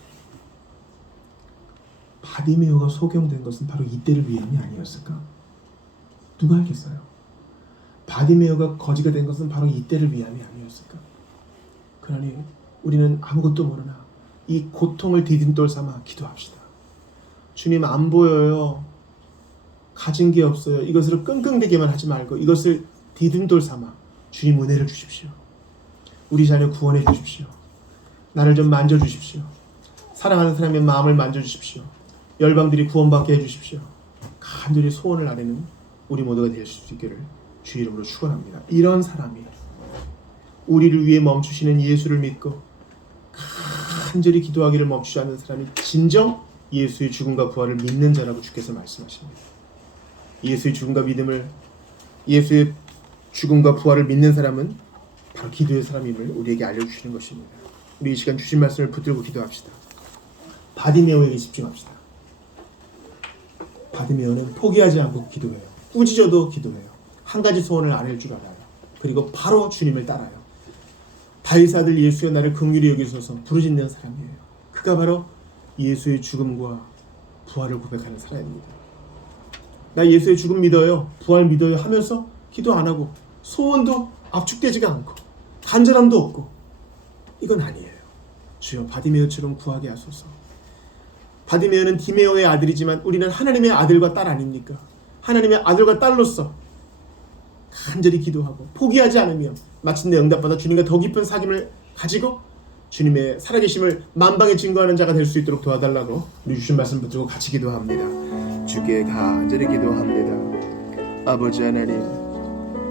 바디메오가 소경된 것은 바로 이때를 위함이 아니었을까? 누가 알겠어요? 바디메오가 거지가 된 것은 바로 이때를 위함이 아니었을까? 그러니 우리는 아무것도 모르나 이 고통을 디딤돌 삼아 기도합시다. 주님, 안 보여요. 가진 게 없어요. 이것으로 끙끙대기만 하지 말고 이것을 디딤돌 삼아 주님 은혜를 주십시오. 우리 자녀 구원해 주십시오. 나를 좀 만져주십시오. 사랑하는 사람의 마음을 만져주십시오. 열방들이 구원받게 해주십시오. 간절히 소원을 아뢰는 우리 모두가 될 수 있기를 주 이름으로 축원합니다. 이런 사람이 우리를 위해 멈추시는 예수를 믿고 간절히 기도하기를 멈추지 않는 사람이 진정 예수의 죽음과 부활을 믿는 자라고 주께서 말씀하십니다. 예수의 죽음과 믿음을, 예수의 죽음과 부활을 믿는 사람은 바로 기도의 사람임을 우리에게 알려주시는 것입니다. 우리 이 시간 주신 말씀을 붙들고 기도합시다. 바디메오에게 집중합시다. 바디메오는 포기하지 않고 기도해요. 꾸짖어도 기도해요. 한 가지 소원을 아뢰 줄 알아요. 그리고 바로 주님을 따라요. 다윗의 아들 예수여 나를 긍휼히 여기소서 부르짖는 사람이에요. 그가 바로 예수의 죽음과 부활을 고백하는 사람입니다. 나 예수의 죽음 믿어요, 부활 믿어요 하면서 기도 안 하고 소원도 압축되지가 않고 간절함도 없고, 이건 아니에요. 주여 바디메오처럼 구하게 하소서. 바디메오는 디메오의 아들이지만 우리는 하나님의 아들과 딸 아닙니까? 하나님의 아들과 딸로서 간절히 기도하고 포기하지 않으며 마침내 응답받아 주님과 더 깊은 사귐을 가지고 주님의 살아계심을 만방에 증거하는 자가 될 수 있도록 도와달라고 우리 주신 말씀 붙들고 같이 기도합니다. 주께 간절히 기도합니다. 아버지 하나님,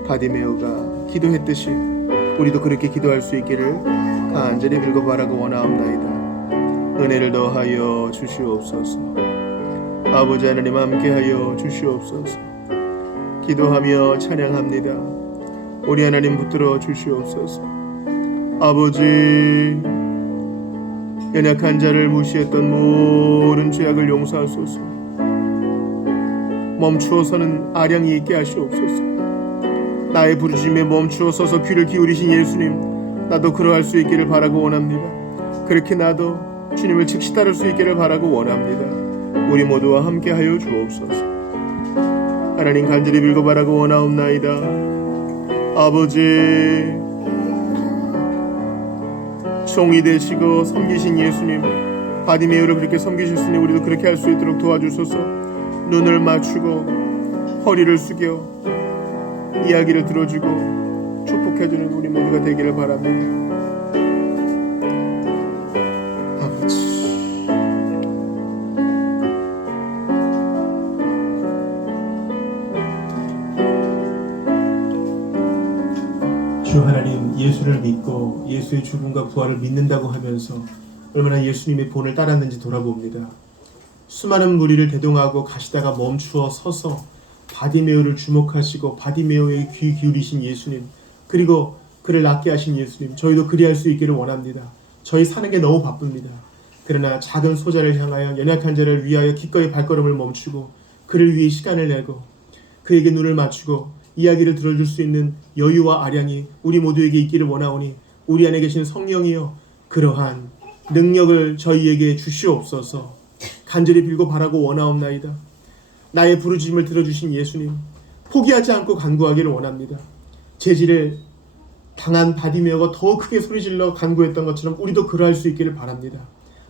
바디메오가 기도했듯이 우리도 그렇게 기도할 수 있기를 간절히 빌고 바라고 원하옵나이다. 은혜를 더하여 주시옵소서. 아버지 하나님 함께하여 주시옵소서. 기도하며 찬양합니다. 우리 하나님 붙들어 주시옵소서. 아버지, 연약한 자를 무시했던 모든 죄악을 용서하소서. 멈추어서는 아량이 있게 하시옵소서. 나의 부르짖음에 멈추어 서서 귀를 기울이신 예수님, 나도 그러할 수 있기를 바라고 원합니다. 그렇게 나도 주님을 즉시 따를 수 있기를 바라고 원합니다. 우리 모두와 함께하여 주옵소서. 하나님 간절히 빌고 바라고 원하옵나이다. 아버지, 종이 되시고 섬기신 예수님, 바디메오를 그렇게 섬기셨으니 우리도 그렇게 할 수 있도록 도와주소서. 눈을 맞추고 허리를 숙여 이야기를 들어주고 축복해주는 우리 모두가 되기를 바랍니다. 아버지, 주 하나님, 예수를 믿고 예수의 죽음과 부활을 믿는다고 하면서 얼마나 예수님의 본을 따랐는지 돌아봅니다. 수많은 무리를 대동하고 가시다가 멈추어 서서 바디메오를 주목하시고 바디메오의 귀 기울이신 예수님, 그리고 그를 낫게 하신 예수님, 저희도 그리할 수 있기를 원합니다. 저희 사는 게 너무 바쁩니다. 그러나 작은 소자를 향하여, 연약한 자를 위하여 기꺼이 발걸음을 멈추고 그를 위해 시간을 내고 그에게 눈을 맞추고 이야기를 들어줄 수 있는 여유와 아량이 우리 모두에게 있기를 원하오니 우리 안에 계신 성령이여, 그러한 능력을 저희에게 주시옵소서. 간절히 빌고 바라고 원하옵나이다. 나의 부르짖음을 들어주신 예수님, 포기하지 않고 간구하기를 원합니다. 제지를 당한 바디메오가 더 크게 소리질러 간구했던 것처럼 우리도 그러할 수 있기를 바랍니다.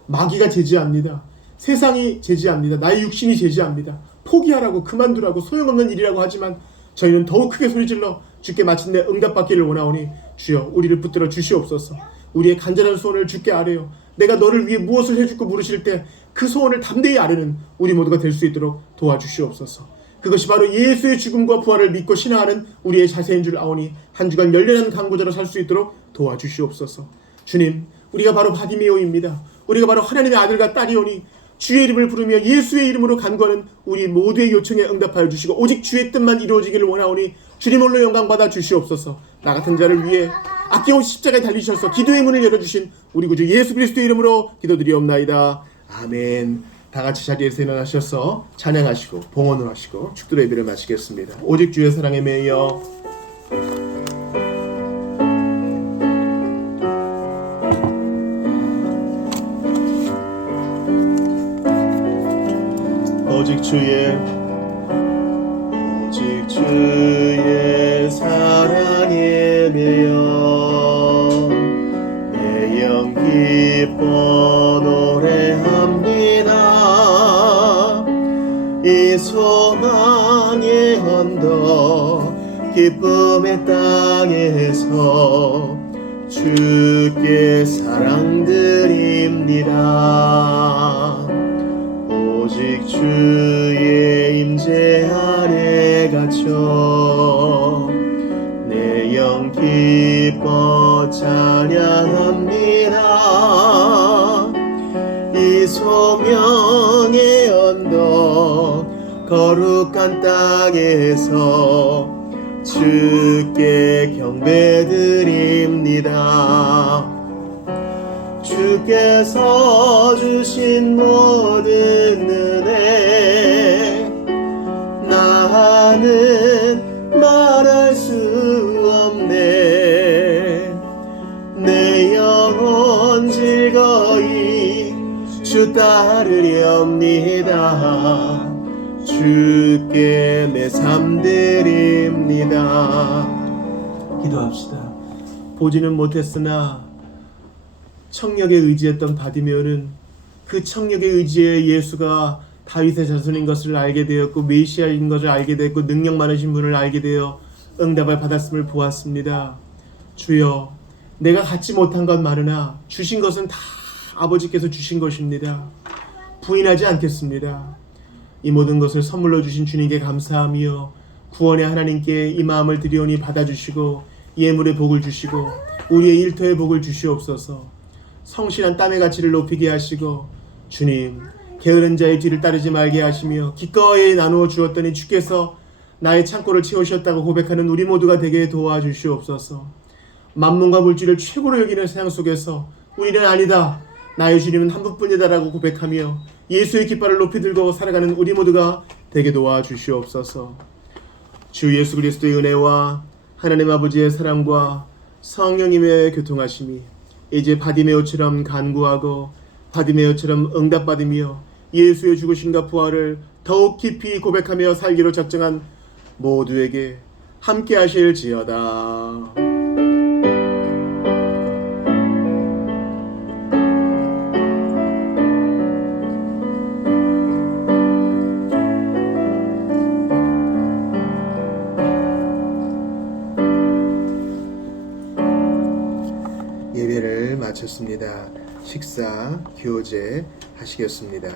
마귀가 제지합니다. 세상이 제지합니다. 나의 육신이 제지합니다. 포기하라고 그만두라고 소용없는 일이라고 하지만 저희는 더욱 크게 소리질러 주께 마침내 응답받기를 원하오니 주여 우리를 붙들어 주시옵소서. 우리의 간절한 소원을 주께 아뢰어 내가 너를 위해 무엇을 해줄까 물으실 때 그 소원을 담대히 아뢰는 우리 모두가 될 수 있도록 도와주시옵소서. 그것이 바로 예수의 죽음과 부활을 믿고 신앙하는 우리의 자세인 줄 아오니 한 주간 열렬한 강구자로 살 수 있도록 도와주시옵소서. 주님, 우리가 바로 바디메오입니다. 우리가 바로 하나님의 아들과 딸이오니 주의 이름을 부르며 예수의 이름으로 간구하는 우리 모두의 요청에 응답하여 주시고 오직 주의 뜻만 이루어지기를 원하오니 주님 홀로 영광 받아 주시옵소서. 나 같은 자를 위해 아낌없이 십자가에 달리셔서 기도의 문을 열어주신 우리 구주 예수 그리스도의 이름으로 기도드리옵나이다. 아멘. 다 같이 자리에서 일어나셔서 찬양하시고 봉헌을 하시고 축도 예배를 마치겠습니다. 오직 주의 사랑에 매여 오직 주의 사랑에 매여 내 영 기뻐 노래합니다. 이 소망의 언덕 기쁨의 땅에서 주께 사랑드립니다. 오직 주의 임재 아래 갇혀 내 영 기뻐 찬양합니다. 이 소명의 언덕 거룩한 땅에서 주께 경배드립니다. 주께서 주신 모든 은혜 나는 말할 수 없네. 내 영혼 즐거이 주 따르렵니다. 주께 내 삶 드립니다. 기도합시다. 보지는 못했으나 청력에 의지했던 바디메오는 그 청력에 의지해 예수가 다윗의 자손인 것을 알게 되었고 메시아인 것을 알게 되었고 능력 많으신 분을 알게 되어 응답을 받았음을 보았습니다. 주여, 내가 갖지 못한 것 많으나 주신 것은 다 아버지께서 주신 것입니다. 부인하지 않겠습니다. 이 모든 것을 선물로 주신 주님께 감사하며 구원의 하나님께 이 마음을 드리오니 받아주시고 예물의 복을 주시고 우리의 일터의 복을 주시옵소서. 성실한 땀의 가치를 높이게 하시고 주님, 게으른 자의 뒤를 따르지 말게 하시며 기꺼이 나누어 주었더니 주께서 나의 창고를 채우셨다고 고백하는 우리 모두가 되게 도와주시옵소서. 만문과 물질을 최고로 여기는 세상 속에서 우리는 아니다, 나의 주님은 한 분뿐이다라고 고백하며 예수의 깃발을 높이 들고 살아가는 우리 모두가 되게 도와주시옵소서. 주 예수 그리스도의 은혜와 하나님 아버지의 사랑과 성령님의 교통하심이 이제 바디메오처럼 간구하고 바디메오처럼 응답받으며 예수의 죽으심과 부활을 더욱 깊이 고백하며 살기로 작정한 모두에게 함께 하실지어다. 예배를 마쳤습니다. 식사, 교제 하시겠습니다.